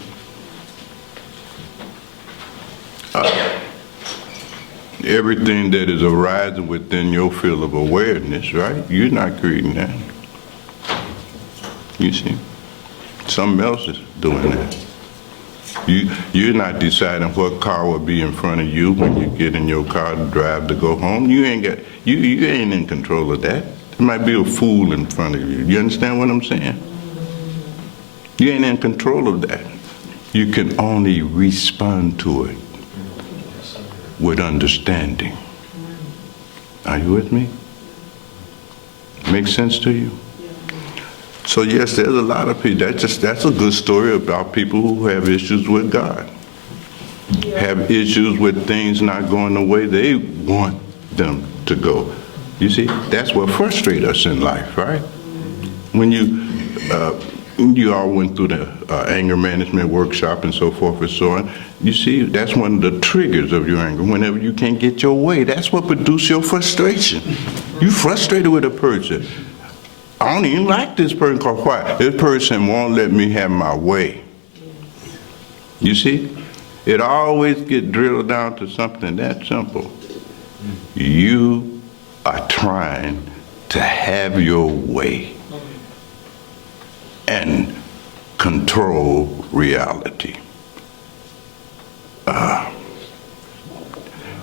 Everything that is arising within your field of awareness, right? You're not creating that. You see? Something else is doing that. You're not deciding what car will be in front of you when you get in your car to drive to go home. You ain't in control of that. There might be a fool in front of you. You understand what I'm saying? You ain't in control of that. You can only respond to it with understanding. Are you with me? Make sense to you? So yes, there's a lot of people. That's a good story about people who have issues with God. Have issues with things not going the way they want them to go. You see, that's what frustrates us in life, right? When you all went through the anger management workshop and so forth and so on, you see, that's one of the triggers of your anger. Whenever you can't get your way, that's what produces your frustration. You frustrated with a person. I don't even like this person, because why? This person won't let me have my way. You see? It always gets drilled down to something that simple. You are trying to have your way and control reality.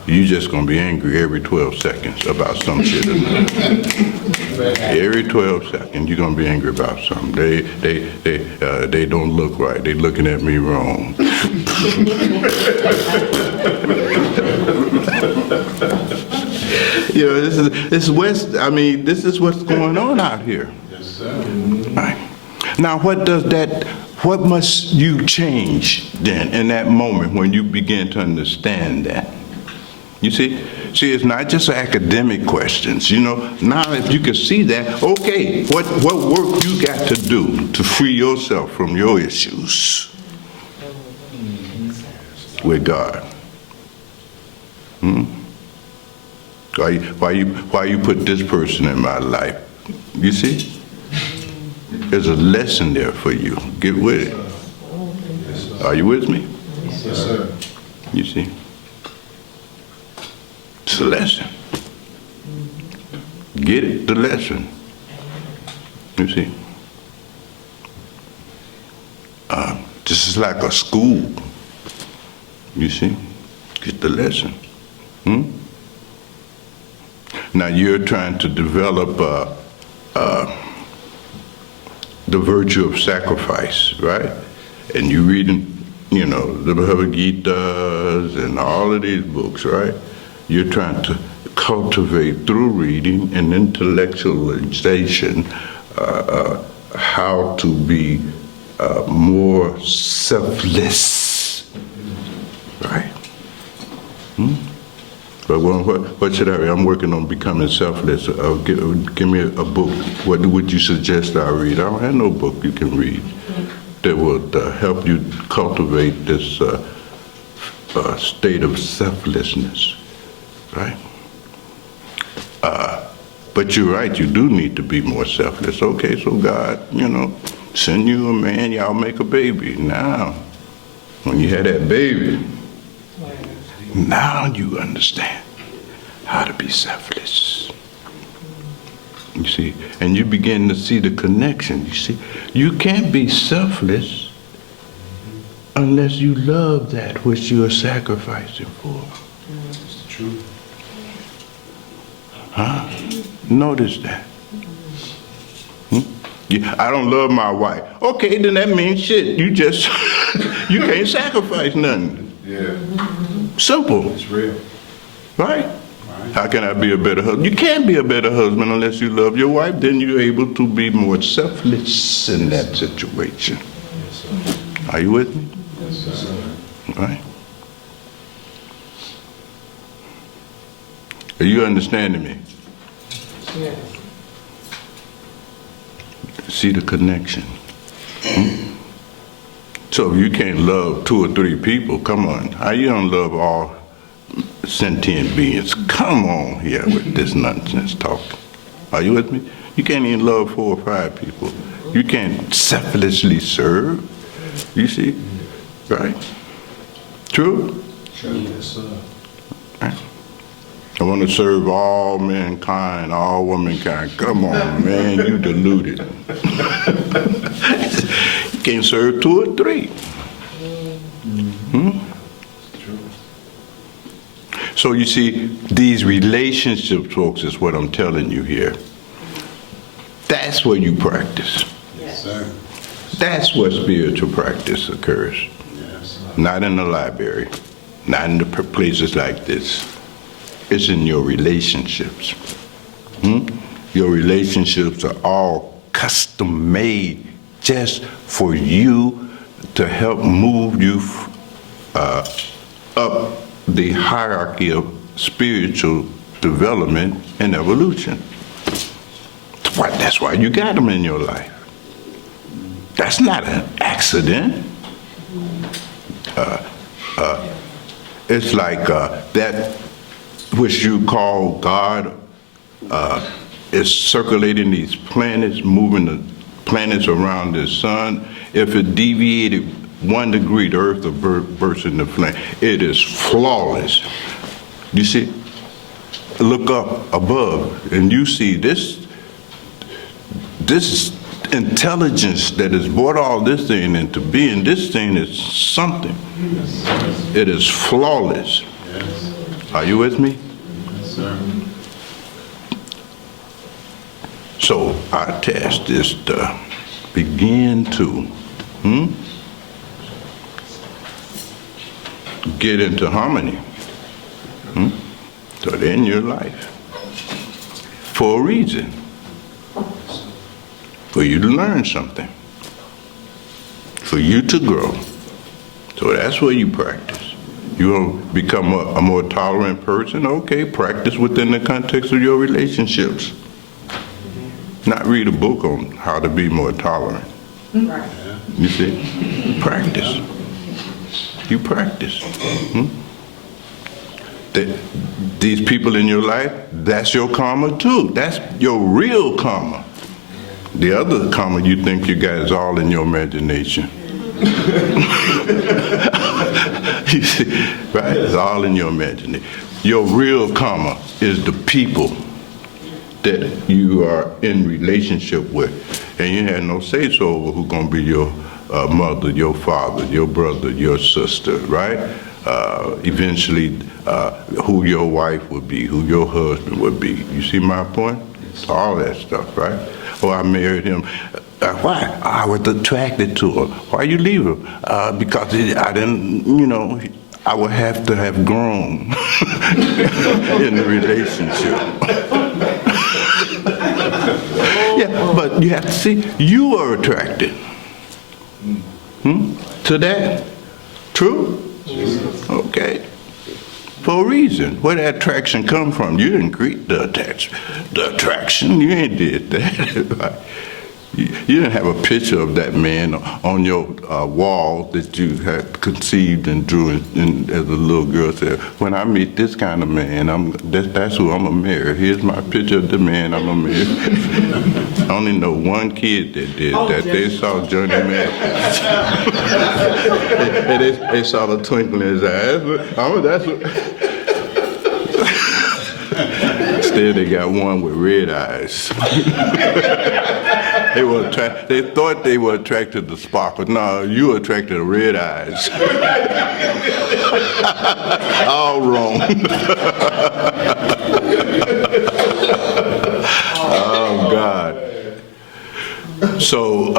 You just gonna be angry every 12 seconds about some shit or another. Every 12 seconds, you're gonna be angry about something. They don't look right. They looking at me wrong. This is what's going on out here. Yes, sir. Right. Now, what must you change then in that moment when you begin to understand that? You see, it's not just academic questions. Now if you can see that, okay, what work you got to do to free yourself from your issues with God? Why you put this person in my life? You see, there's a lesson there for you. Get with it. Are you with me? Yes, sir. You see. It's a lesson. Get it, the lesson. You see. This is like a school. You see. Get the lesson. Now you're trying to develop the virtue of sacrifice, right? And you're reading, the Bhagavad Gita's and all of these books, right? You're trying to cultivate through reading and intellectualization how to be more selfless, right? But what should I read? I'm working on becoming selfless. Give me a book. What would you suggest I read? I don't have no book you can read that would help you cultivate this state of selflessness. Right? But you're right, you do need to be more selfless. Okay, so God, send you a man, y'all make a baby. Now, when you had that baby, now you understand how to be selfless. You see, and you begin to see the connection. You see, you can't be selfless unless you love that which you are sacrificing for. It's the truth. Huh? Notice that. Yeah, I don't love my wife. Okay, then that means shit. You just, you can't sacrifice nothing. Yeah, Simple, it's real. right? How can I be a better husband? You can't be a better husband unless you love your wife. Then you're able to be more selfless in that situation. Are you with me? Right? Are you understanding me? Yes. See the connection? So if you can't love 2 or 3 people, come on. How you gonna love all sentient beings? Come on here with this nonsense talk. Are you with me? You can't even love 4 or 5 people. You can't selflessly serve. You see? Right? True? Yes, sir. Right. I want to serve all mankind, all womankind. Come on, man, you deluded. You can't serve 2 or 3. So you see, these relationships, folks, is what I'm telling you here. That's where you practice. Yes, sir. That's where spiritual practice occurs. Yes. Not in the library, not in the places like this. It's in your relationships. Your relationships are all custom made just for you to help move you up the hierarchy of spiritual development and evolution. That's why you got them in your life. That's not an accident. It's like that which you call God is circulating these planets, moving the planets around the sun. If it deviated 1 degree, the Earth will burst into flame. It is flawless. You see? Look up above, and you see this intelligence that has brought all this thing into being. This thing is something. It is flawless. Are you with me? Yes, sir. So our task is to begin to get into harmony. So they're in your life for a reason. For you to learn something. For you to grow. So that's where you practice. You want to become a more tolerant person? Okay, practice within the context of your relationships. Not read a book on how to be more tolerant. Right. You see? Practice. You practice. These people in your life, that's your karma too. That's your real karma. The other karma you think you got is all in your imagination. You see, right? It's all in your imagination. Your real karma is the people that you are in relationship with. And you had no say-so over who's going to be your mother, your father, your brother, your sister, right? Eventually, who your wife would be, who your husband would be. You see my point? All that stuff, right? Oh, I married him. Why? I was attracted to her. Why you leave her? Because I didn't, I would have to have grown in the relationship. Yeah, but you have to see, you are attracted to that. True? Okay. For a reason. Where did attraction come from? You didn't create the attraction. You ain't did that. You didn't have a picture of that man on your wall that you had conceived and drew and as a little girl said, when I meet this kind of man, that's who I'm gonna marry. Here's my picture of the man I'm gonna marry. I only know one kid that did that. They saw Johnny Mathis. And they saw the twinkle in his eyes. That's what, Instead, they got one with red eyes. They thought they were attracted to sparkle. No, you were attracted to red eyes. All wrong. Oh, God. So,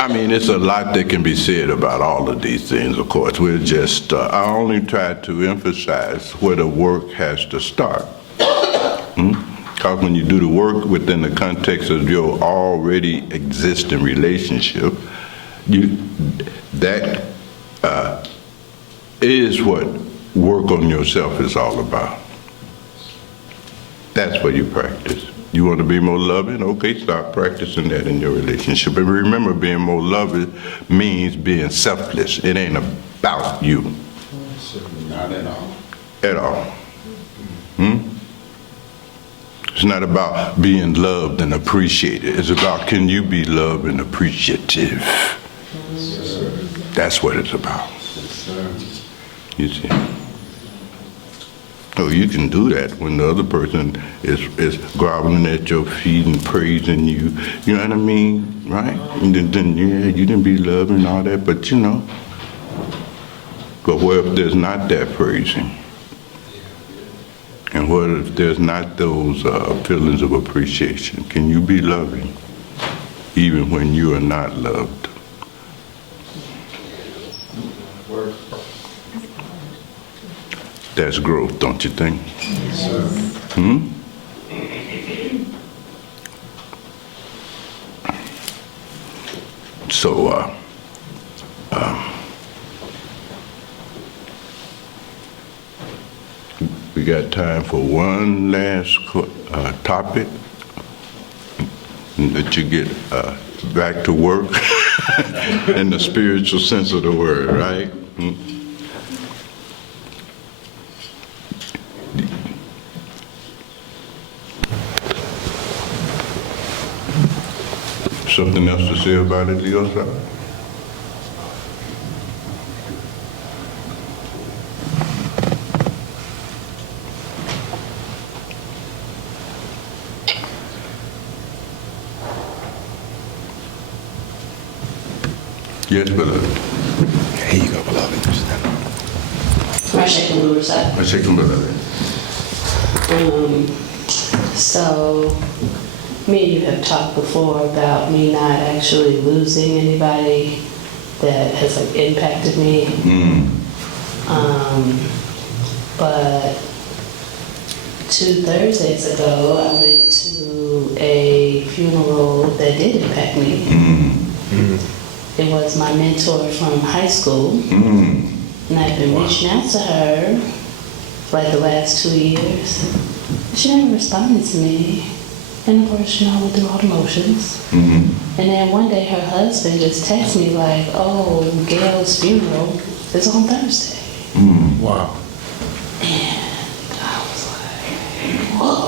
I mean, it's a lot that can be said about all of these things, of course. We're just, I only try to emphasize where the work has to start. Because when you do the work within the context of your already existing relationship, that is what work on yourself is all about. That's what you practice. You want to be more loving? Okay, start practicing that in your relationship. And remember, being more loving means being selfless. It ain't about you. Not at all. At all. It's not about being loved and appreciated. It's about, can you be loved and appreciative? That's what it's about. You see? So you can do that when the other person is groveling at your feet and praising you. You know what I mean? Right? And then yeah, you didn't be loving and all that, but you know. But what if there's not that praising? And what if there's not those feelings of appreciation? Can you be loving even when you are not loved? That's growth, don't you think? Yes, sir. So, we got time for one last topic, and that you get back to work in the spiritual sense of the word, right? Something else to say about it, Diosa? Yes, beloved. Here you go, beloved. Marsha Kumburusa. I say, beloved. So, me and you have talked before about me not actually losing anybody that has like impacted me. But 2 Thursdays ago, I went to a funeral that did impact me. It was my mentor from high school, and I've been reaching out to her for like the last 2 years. She never responded to me. And of course, you know, I went through all the motions. And then one day her husband just texted me like, oh, Gail's funeral is on Thursday. Wow. And I was like, whoa.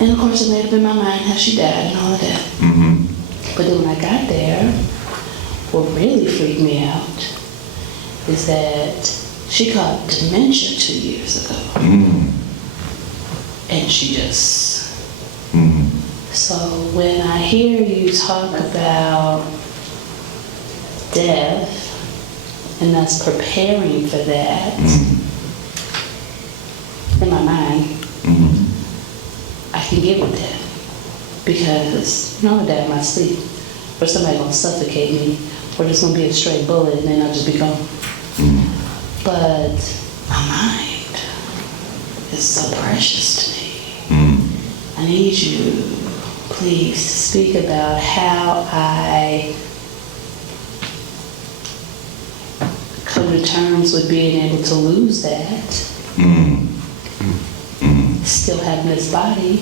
And of course, it made up in my mind how she died and all of that. But then when I got there, what really freaked me out is that she caught dementia 2 years ago. And she just... So when I hear you talk about death and us preparing for that, in my mind, I can get with that. Because I'm gonna die in my sleep, or somebody gonna suffocate me, or there's gonna be a stray bullet and then I'll just be gone. But my mind is so precious to me. I need you, please, to speak about how I come to terms with being able to lose that, still having this body.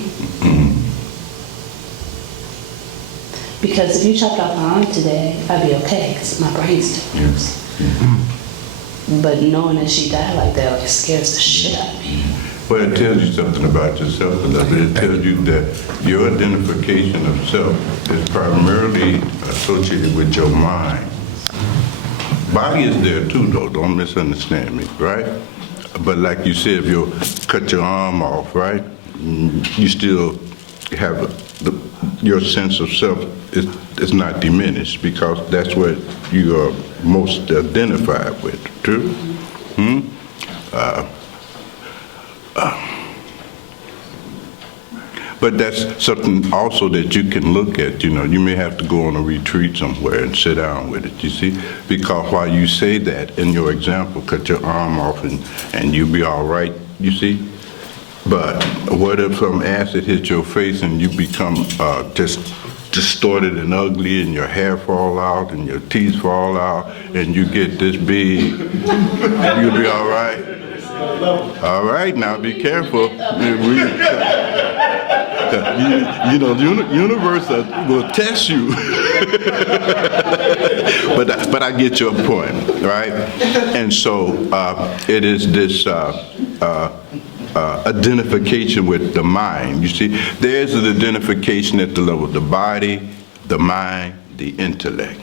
Because if you chopped off my arm today, I'd be okay, because my brain still works. But knowing that she died like that, like, it scares the shit out of me. Well, it tells you something about yourself, beloved. It tells you that your identification of self is primarily associated with your mind. Body is there too, though. Don't misunderstand me, right? But like you said, if you cut your arm off, right, you still have your sense of self is not diminished because that's what you are most identified with. True? But that's something also that you can look at. You know, you may have to go on a retreat somewhere and sit down with it, you see? Because while you say that, in your example, cut your arm off and you'll be all right, you see? But what if some acid hits your face and you become just distorted and ugly and your hair fall out and your teeth fall out and you get this big? You'll be all right? All right, now be careful. You know, the universe will test you. but I get your point, right? And so it is this identification with the mind. You see, there's an identification at the level of the body, the mind, the intellect.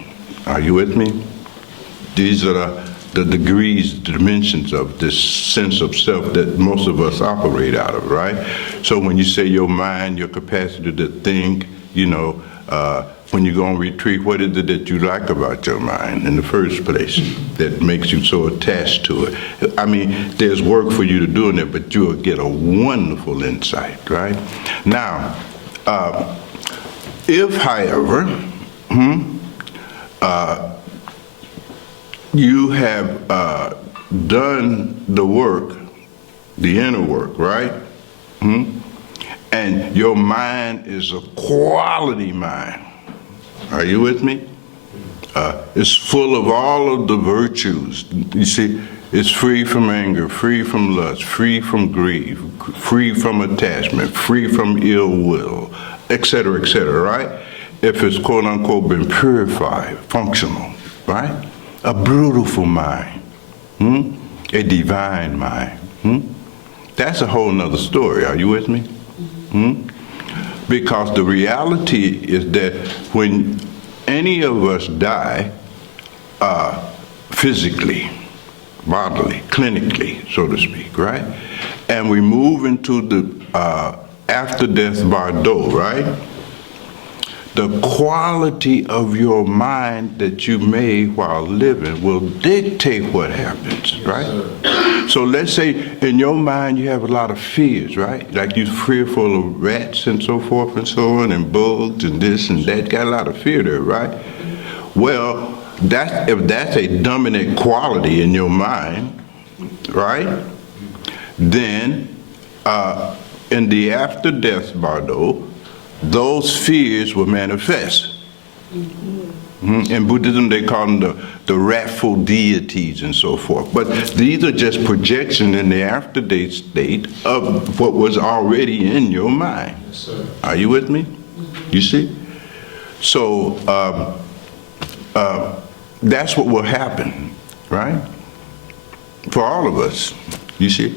Are you with me? These are the degrees, the dimensions of this sense of self that most of us operate out of, right? So when you say your mind, your capacity to think, you know, when you go on retreat, what is it that you like about your mind in the first place that makes you so attached to it? I mean, there's work for you to do in it, but you'll get a wonderful insight, right? Now, if, however, you have done the work, the inner work, right? And your mind is a quality mind. Are you with me? It's full of all of the virtues. You see, it's free from anger, free from lust, free from grief, free from attachment, free from ill will, et cetera, right? If it's quote unquote been purified, functional, right? A beautiful mind, a divine mind. That's a whole nother story. Are you with me? Because the reality is that when any of us die, physically, bodily, clinically, so to speak, right? And we move into the after-death bardo, right? The quality of your mind that you made while living will dictate what happens, right? So let's say in your mind you have a lot of fears, right? Like you're fearful of rats and so forth and so on, and bugs and this and that. Got a lot of fear there, right? Well, if that's a dominant quality in your mind, right? Then in the after-death bardo, those fears will manifest. In Buddhism, they call them the wrathful deities and so forth. But these are just projections in the after-death state of what was already in your mind. Yes, are you with me? You see? So that's what will happen, right? For all of us, you see?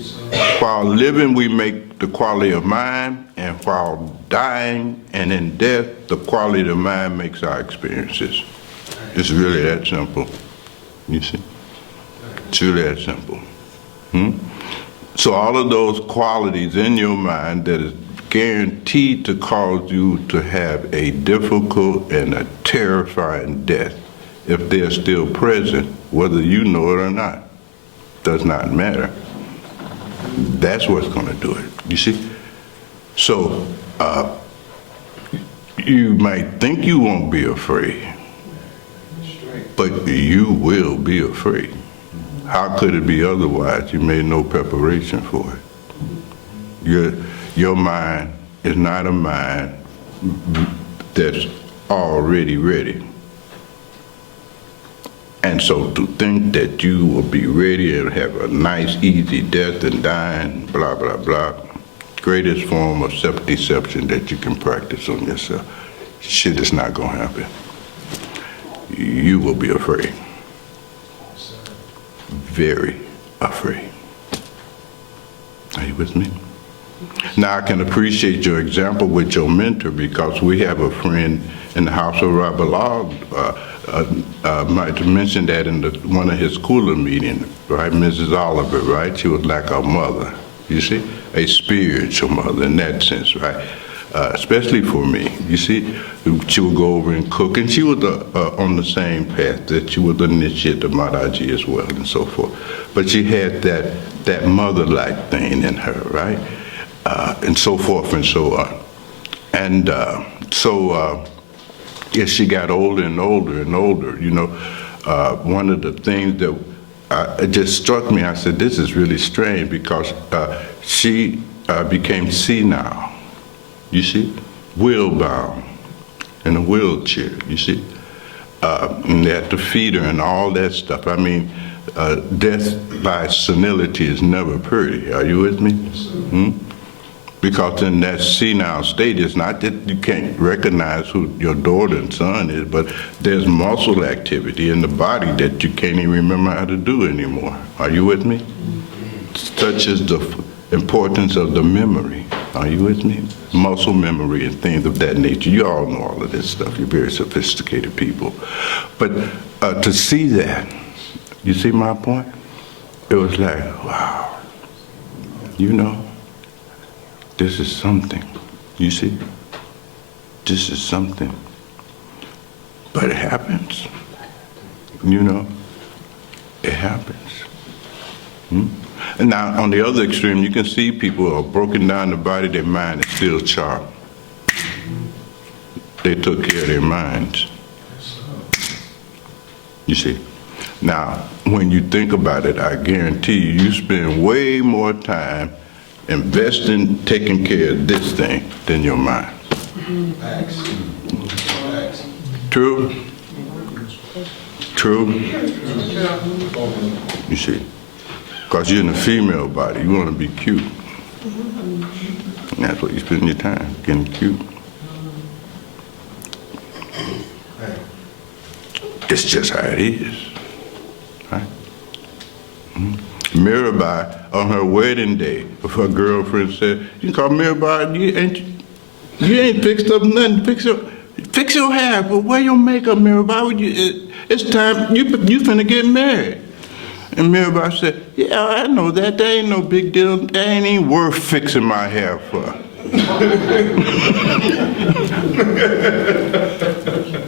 While living, we make the quality of mind, and while dying and in death, the quality of the mind makes our experiences. It's really that simple, you see? It's really that simple. So all of those qualities in your mind that is guaranteed to cause you to have a difficult and a terrifying death, if they're still present, whether you know it or not, does not matter. That's what's going to do it, you see? So you might think you won't be afraid, but you will be afraid. How could it be otherwise? You made no preparation for it. Your mind is not a mind that's already ready. And so to think that you will be ready and have a nice, easy death and dying, blah, blah, blah, greatest form of self-deception that you can practice on yourself. Shit is not gonna happen. You will be afraid. Very afraid. Are you with me? Now, I can appreciate your example with your mentor because we have a friend in the house of Rabbi Law, might have mentioned that in one of his cooler meetings, right? Mrs. Oliver, right? She was like our mother, you see? A spiritual mother in that sense, right? Especially for me, you see? She would go over and cook, and she was on the same path that she was initiate of Maharaji as well and so forth. But she had that mother-like thing in her, right? And so forth and so on. And as she got older and older and older, you know, one of the things that it just struck me, I said, this is really strange because she became senile, you see, wheel-bound in a wheelchair, you see. And they had to feed her and all that stuff. I mean, death by senility is never pretty. Are you with me? Hmm? Because in that senile state, it's not that you can't recognize who your daughter and son is, but there's muscle activity in the body that you can't even remember how to do anymore. Are you with me? Such is the importance of the memory. Are you with me? Muscle memory and things of that nature. You all know all of this stuff. You're very sophisticated people. But to see that, you see my point? It was like, wow, you know, this is something, you see? This is something. But it happens, you know? It happens. Hmm? And now, on the other extreme, you can see people who are broken down the body, their mind is still sharp. They took care of their minds. You see? Now, when you think about it, I guarantee you spend way more time investing, taking care of this thing than your mind. True? True? You see? Because you're in a female body, you want to be cute. And that's what you spend your time, getting cute. It's just how it is. Right? Mirabai, on her wedding day, her girlfriend said, "You call Mirabai, you ain't fixed up nothing. Fix your hair, but wear your makeup, Mirabai. It's time, you finna get married." And Mirabai said, "Yeah, I know that. That ain't no big deal. That ain't even worth fixing my hair for."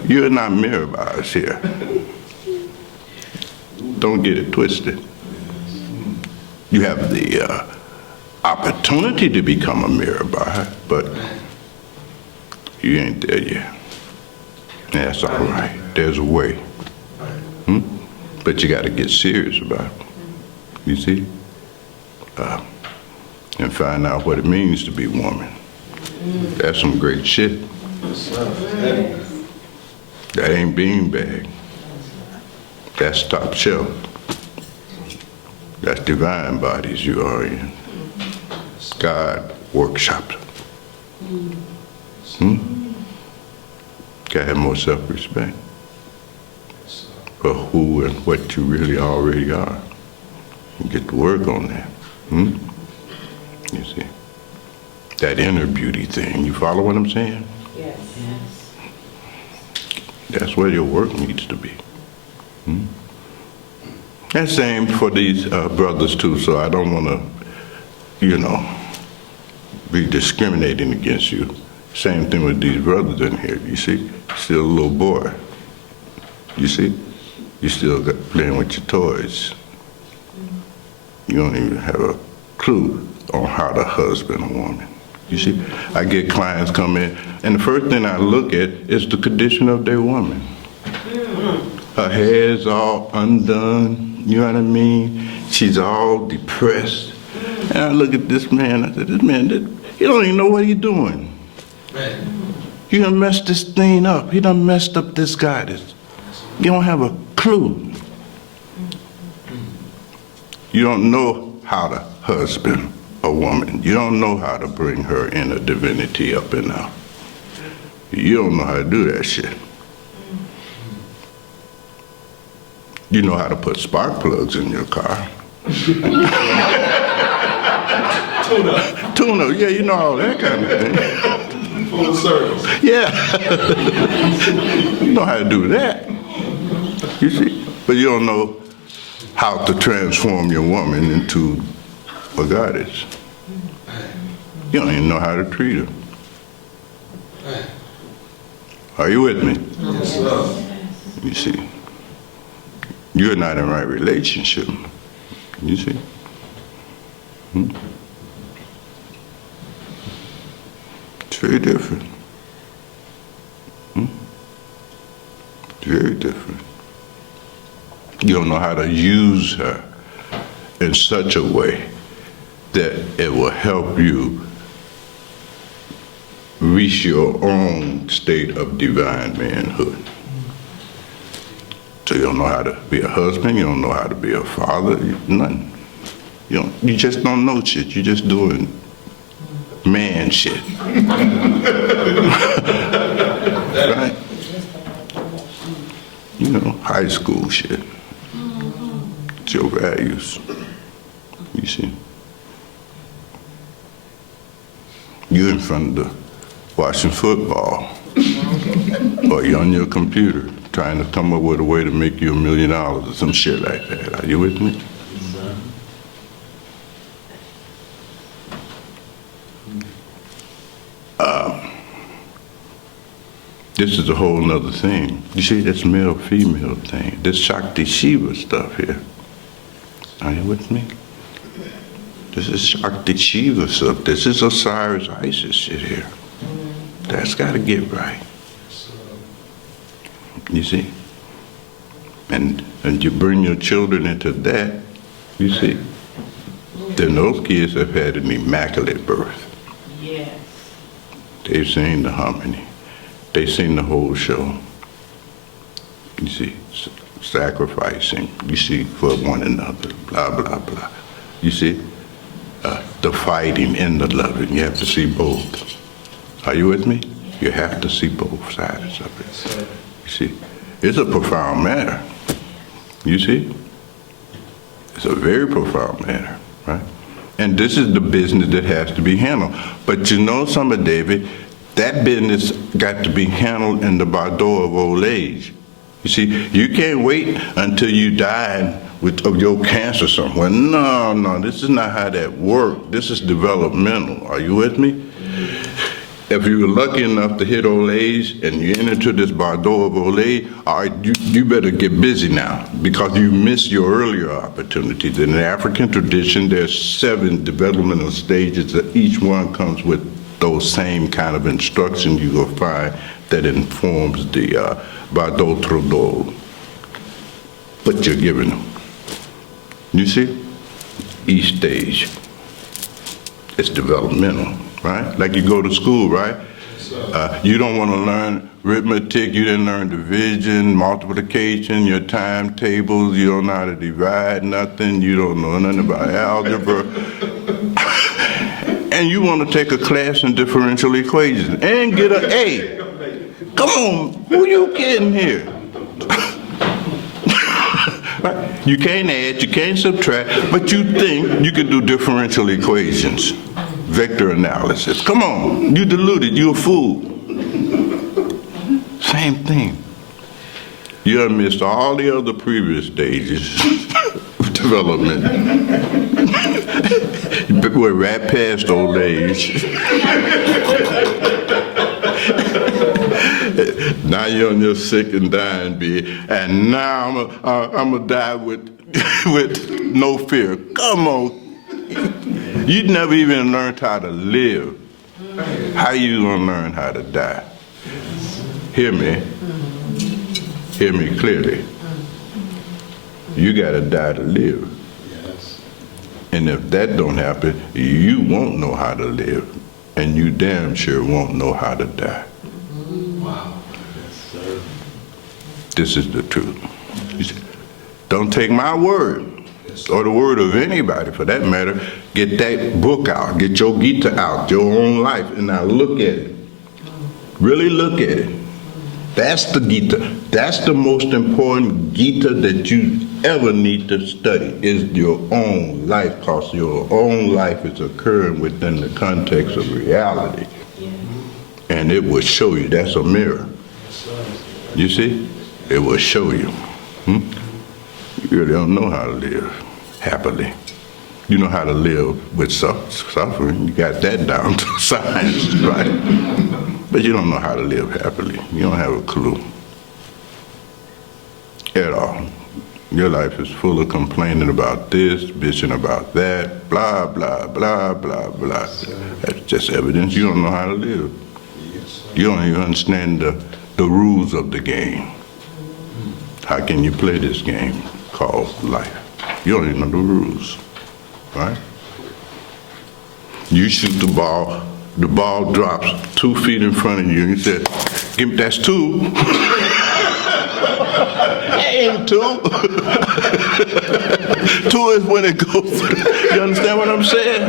You're not Mirabai's here. Don't get it twisted. You have the opportunity to become a Mirabai, but you ain't there yet. That's all right. There's a way. But you got to get serious about it. You see? And find out what it means to be woman. That's some great shit. That ain't beanbag. That's top shelf. That's divine bodies you are in. God workshops. Gotta have more self-respect for who and what you really already are. And get to work on that. You see? That inner beauty thing. You follow what I'm saying? Yes. That's where your work needs to be. That's same for these brothers too, so I don't want to, you know, be discriminating against you. Same thing with these brothers in here, you see? Still a little boy. You see? You still got playing with your toys. You don't even have a clue on how to husband a woman. You see? I get clients come in, and the first thing I look at is the condition of their woman. Her hair's all undone, you know what I mean? She's all depressed. And I look at this man, I said, this man, he don't even know what he's doing. You done messed this thing up. He done messed up this goddess. You don't have a clue. You don't know how to husband a woman. You don't know how to bring her inner divinity up and out. You don't know how to do that shit. You know how to put spark plugs in your car. Tuna, yeah, you know all that kind of thing. Full service. Yeah. You know how to do that. You see? But you don't know how to transform your woman into a goddess. You don't even know how to treat her. Are you with me? Yes, sir. You see? You're not in the right relationship. You see? It's very different. It's very different. You don't know how to use her in such a way that it will help you reach your own state of divine manhood. So you don't know how to be a husband, you don't know how to be a father, nothing. You just don't know shit, you're just doing man shit. Right? You know, high school shit. It's your values. You see? You're in front of the watching football, or you're on your computer trying to come up with a way to make you $1 million or some shit like that. Are you with me? This is a whole nother thing. You see, this male-female thing, this Shakti Shiva stuff here. Are you with me? This is Shakti Shiva stuff. This is Osiris Isis shit here. That's got to get right. You see? And you bring your children into that, you see? Then those kids have had an immaculate birth. Yes. They've seen the harmony. They've seen the whole show. You see? Sacrificing, you see, for one another, blah, blah, blah. You see? The fighting and the loving. You have to see both. Are you with me? You have to see both sides of it. You see? It's a profound matter. You see? It's a very profound matter, right? And this is the business that has to be handled. But you know something, David? That business got to be handled in the bardo of old age. You see, you can't wait until you die of your cancer somewhere. No, this is not how that works. This is developmental. Are you with me? If you were lucky enough to hit old age and you enter into this bardo of old age, all right, you better get busy now because you missed your earlier opportunities. In the African tradition, there's 7 developmental stages that each one comes with those same kind of instructions you will find that informs the bardo trodo. But you're giving them. You see? Each stage. It's developmental. Right? Like you go to school, right? You don't want to learn arithmetic, you didn't learn division, multiplication, your timetables, you don't know how to divide nothing, you don't know nothing about algebra. And you want to take a class in differential equations and get an A. Come on, who you kidding here? Right? You can't add, you can't subtract, but you think you can do differential equations. Vector analysis. Come on, you deluded, you a fool. Same thing. You have missed all the other previous stages of development. We're right past old age. Now you're on your sick and dying bed, and now I'm gonna die with no fear. Come on. You'd never even learned how to live. How you gonna learn how to die? Hear me. Hear me clearly. You gotta die to live. And if that don't happen, you won't know how to live. And you damn sure won't know how to die. Wow. This is the truth. You see, don't take my word. Or the word of anybody for that matter. Get that book out, get your Gita out, your own life, and now look at it. Really look at it. That's the Gita. That's the most important Gita that you ever need to study is your own life, because your own life is occurring within the context of reality. And it will show you. That's a mirror. You see? It will show you. You really don't know how to live happily. You know how to live with suffering. You got that down to science, right? But you don't know how to live happily. You don't have a clue at all. Your life is full of complaining about this, bitching about that, blah, blah, blah, blah, blah. That's just evidence you don't know how to live. You don't even understand the rules of the game. How can you play this game called life? You don't even know the rules, right? You shoot the ball drops 2 feet in front of you, and you said, "Give me, that's 2." Ain't 2. 2 is when it goes. You understand what I'm saying?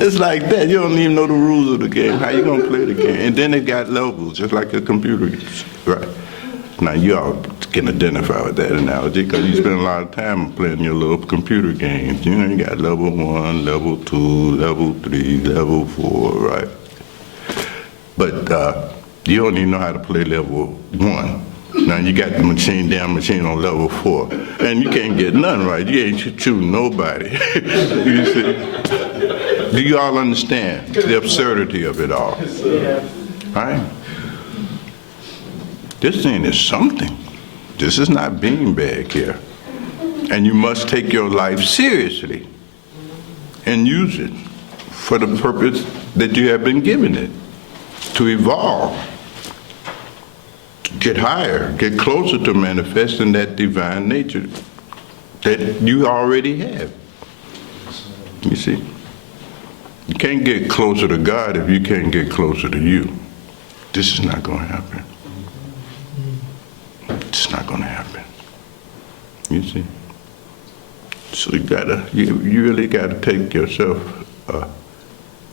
It's like that. You don't even know the rules of the game. How you gonna play the game? And then it got levels, just like a computer, right? Now you all can identify with that analogy because you spend a lot of time playing your little computer games. You know, you got level 1, level 2, level 3, level 4, right? But you don't even know how to play level 1. Now you got the machine on level 4, and you can't get none right. You ain't shooting nobody. You see? Do you all understand the absurdity of it all? Right? This thing is something. This is not beanbag here. And you must take your life seriously and use it for the purpose that you have been given it, to evolve, get higher, get closer to manifesting that divine nature that you already have. You see? You can't get closer to God if you can't get closer to you. This is not going to happen. It's not going to happen. You see? So you really gotta take yourself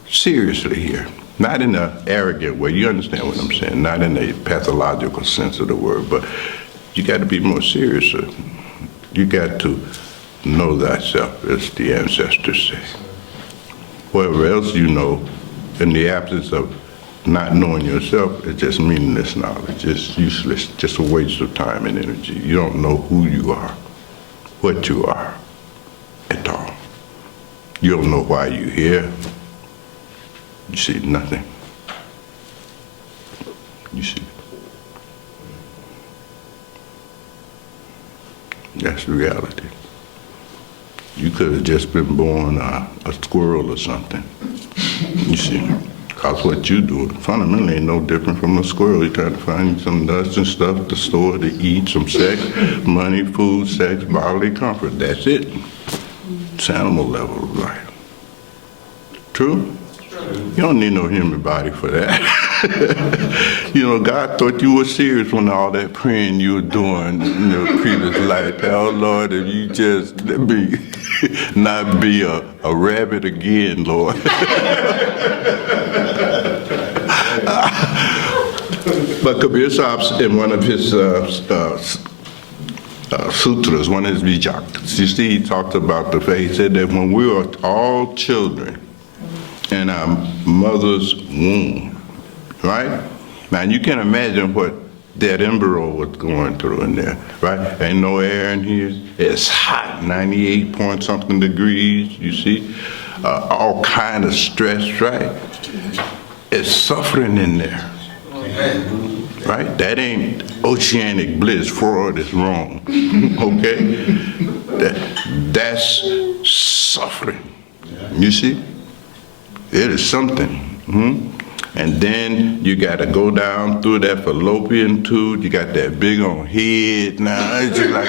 seriously here. Not in an arrogant way, you understand what I'm saying, not in a pathological sense of the word, but you got to be more serious. You got to know thyself, as the ancestors say. Whatever else you know, in the absence of not knowing yourself, it's just meaningless knowledge. It's useless, just a waste of time and energy. You don't know who you are, what you are, at all. You don't know why you're here. You see nothing. You see. That's the reality. You could have just been born a squirrel or something. You see. Because what you do fundamentally ain't no different from a squirrel. You're trying to find some nuts and stuff to store, to eat, some sex, money, food, sex, bodily comfort. That's it. It's animal level of life. True? You don't need no human body for that. You know, God thought you were serious when all that praying you were doing in your previous life. Oh, Lord, if you just let me not be a rabbit again, Lord. But Kabir Sahib, in one of his sutras, one of his vijakas, you see, he talked about the fact, he said that when we were all children in our mother's womb, right? Now you can imagine what that embryo was going through in there, right? Ain't no air in here. It's hot, 98 point something degrees, you see? All kind of stress, right? It's suffering in there, right? That ain't oceanic bliss. Freud is wrong, okay? That's suffering, you see? It is something. And then you got to go down through that fallopian tube. You got that big on head now. It's just like,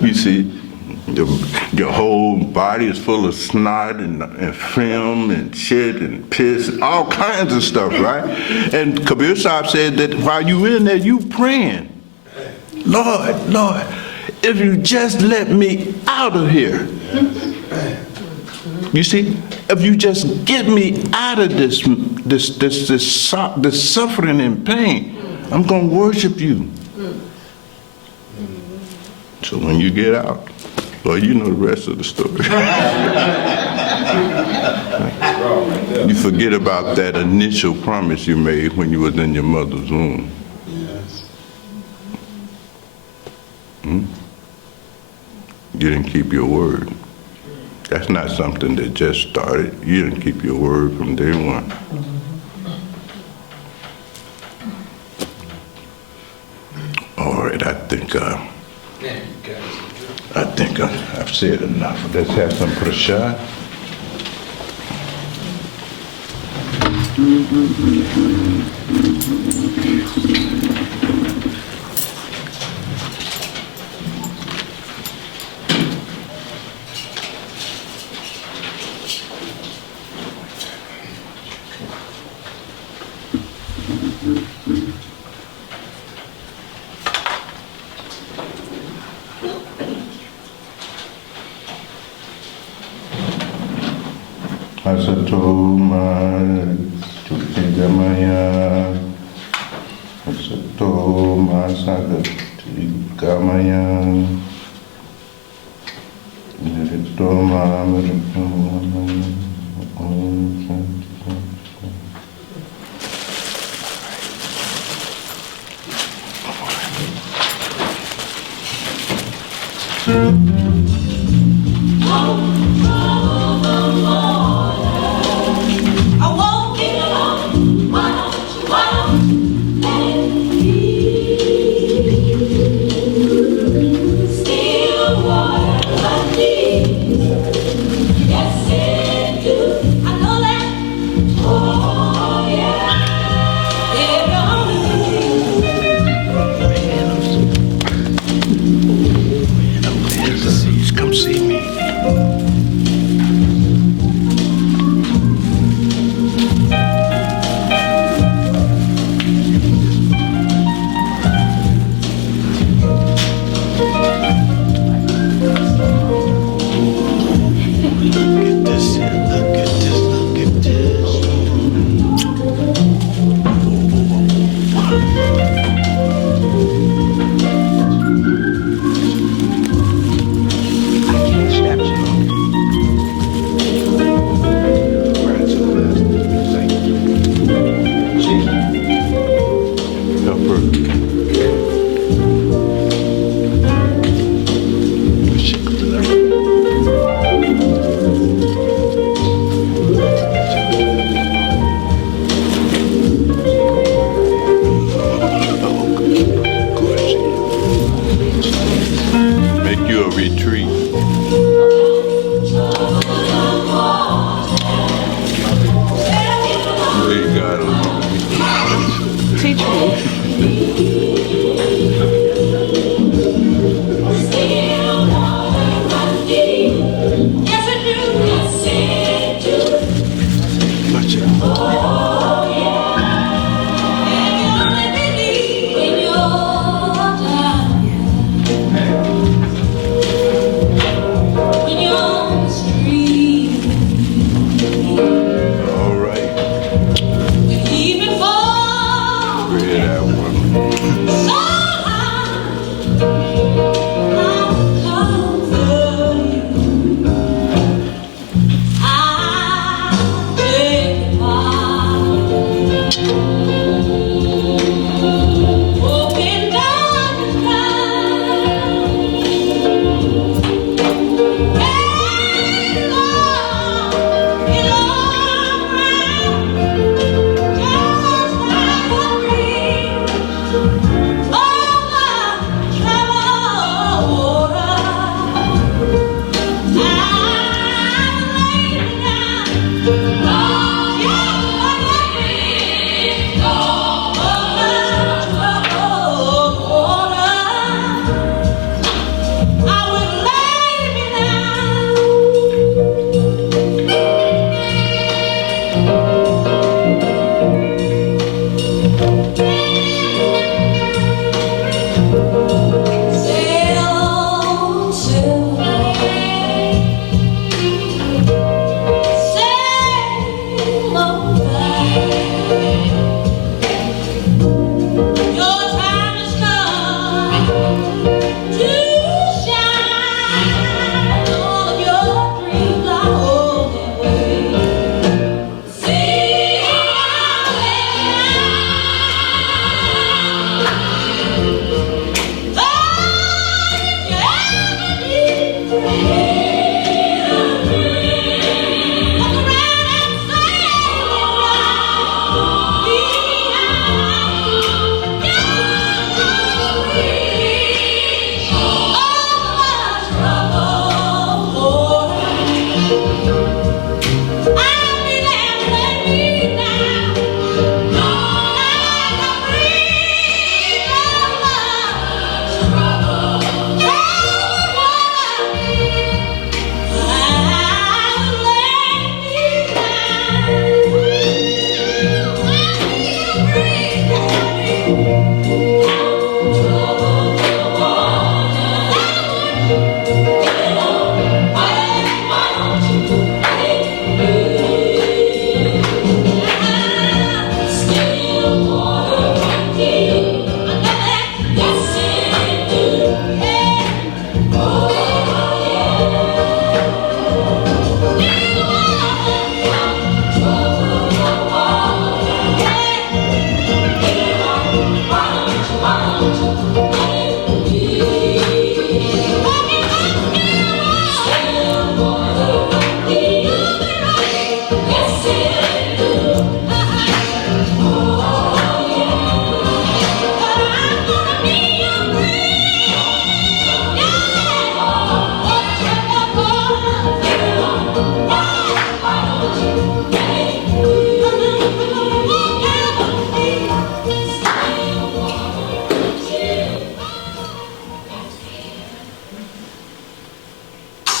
you see, your whole body is full of snot and film and shit and piss, all kinds of stuff, right? And Kabir Sahib said that while you in there, you praying, Lord, Lord, if you just let me out of here. You see, if you just get me out of this suffering and pain, I'm gonna worship you. So when you get out, well, you know the rest of the story. You forget about that initial promise you made when you was in your mother's womb. You didn't keep your word. That's not something that just started. You didn't keep your word from day one. All right, I think I've said enough. Let's have some prashad. Asatoma Chutigamaya Asatoma Sagatigamaya Niritoma come see me. Make you a retreat.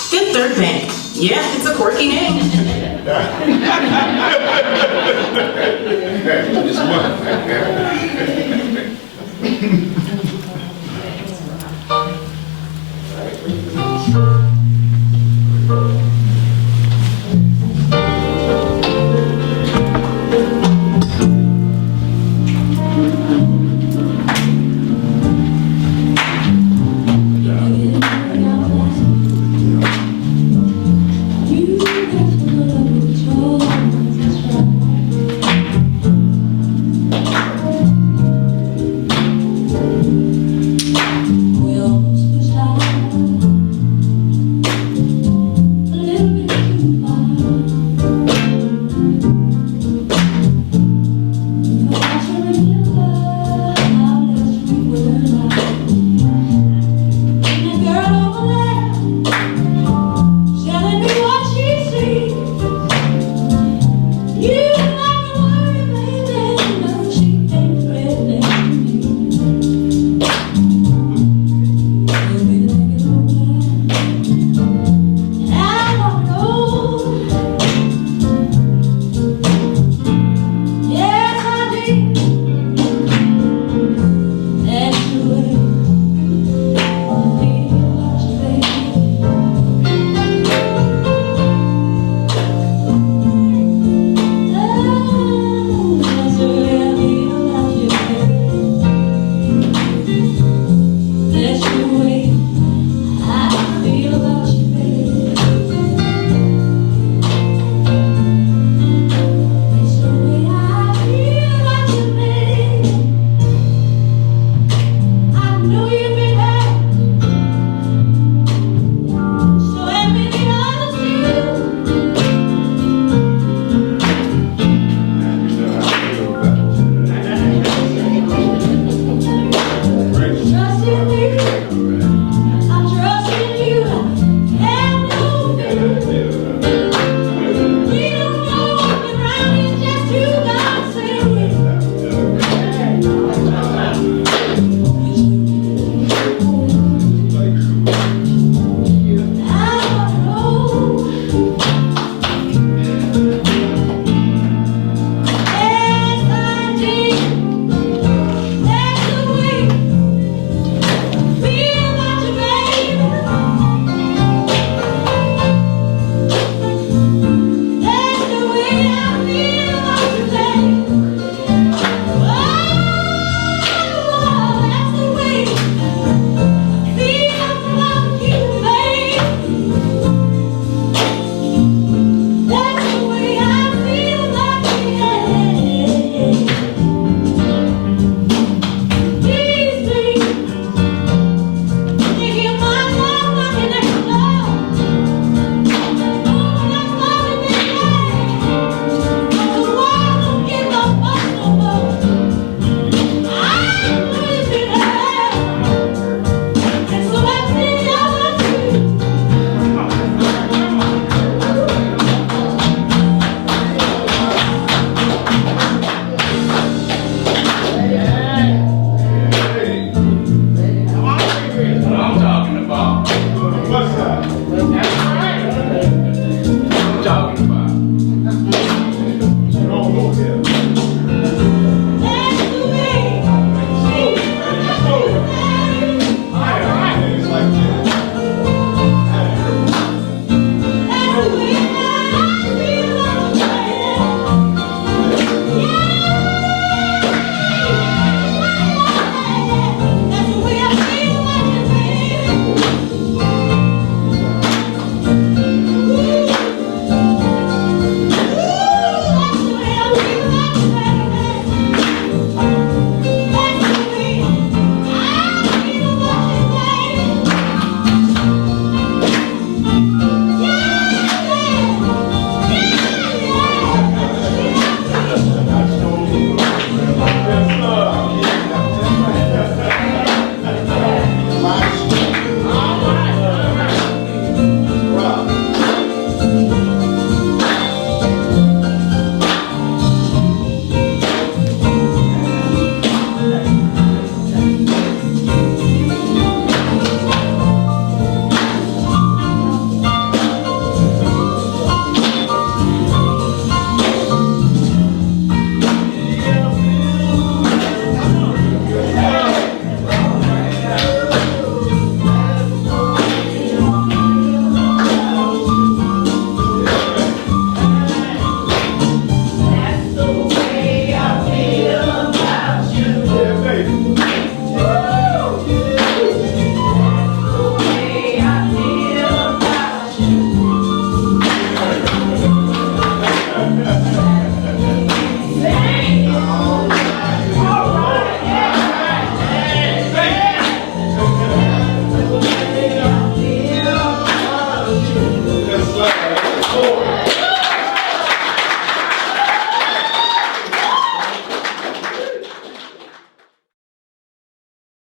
Good third band. Yeah, it's a quirky name. This month.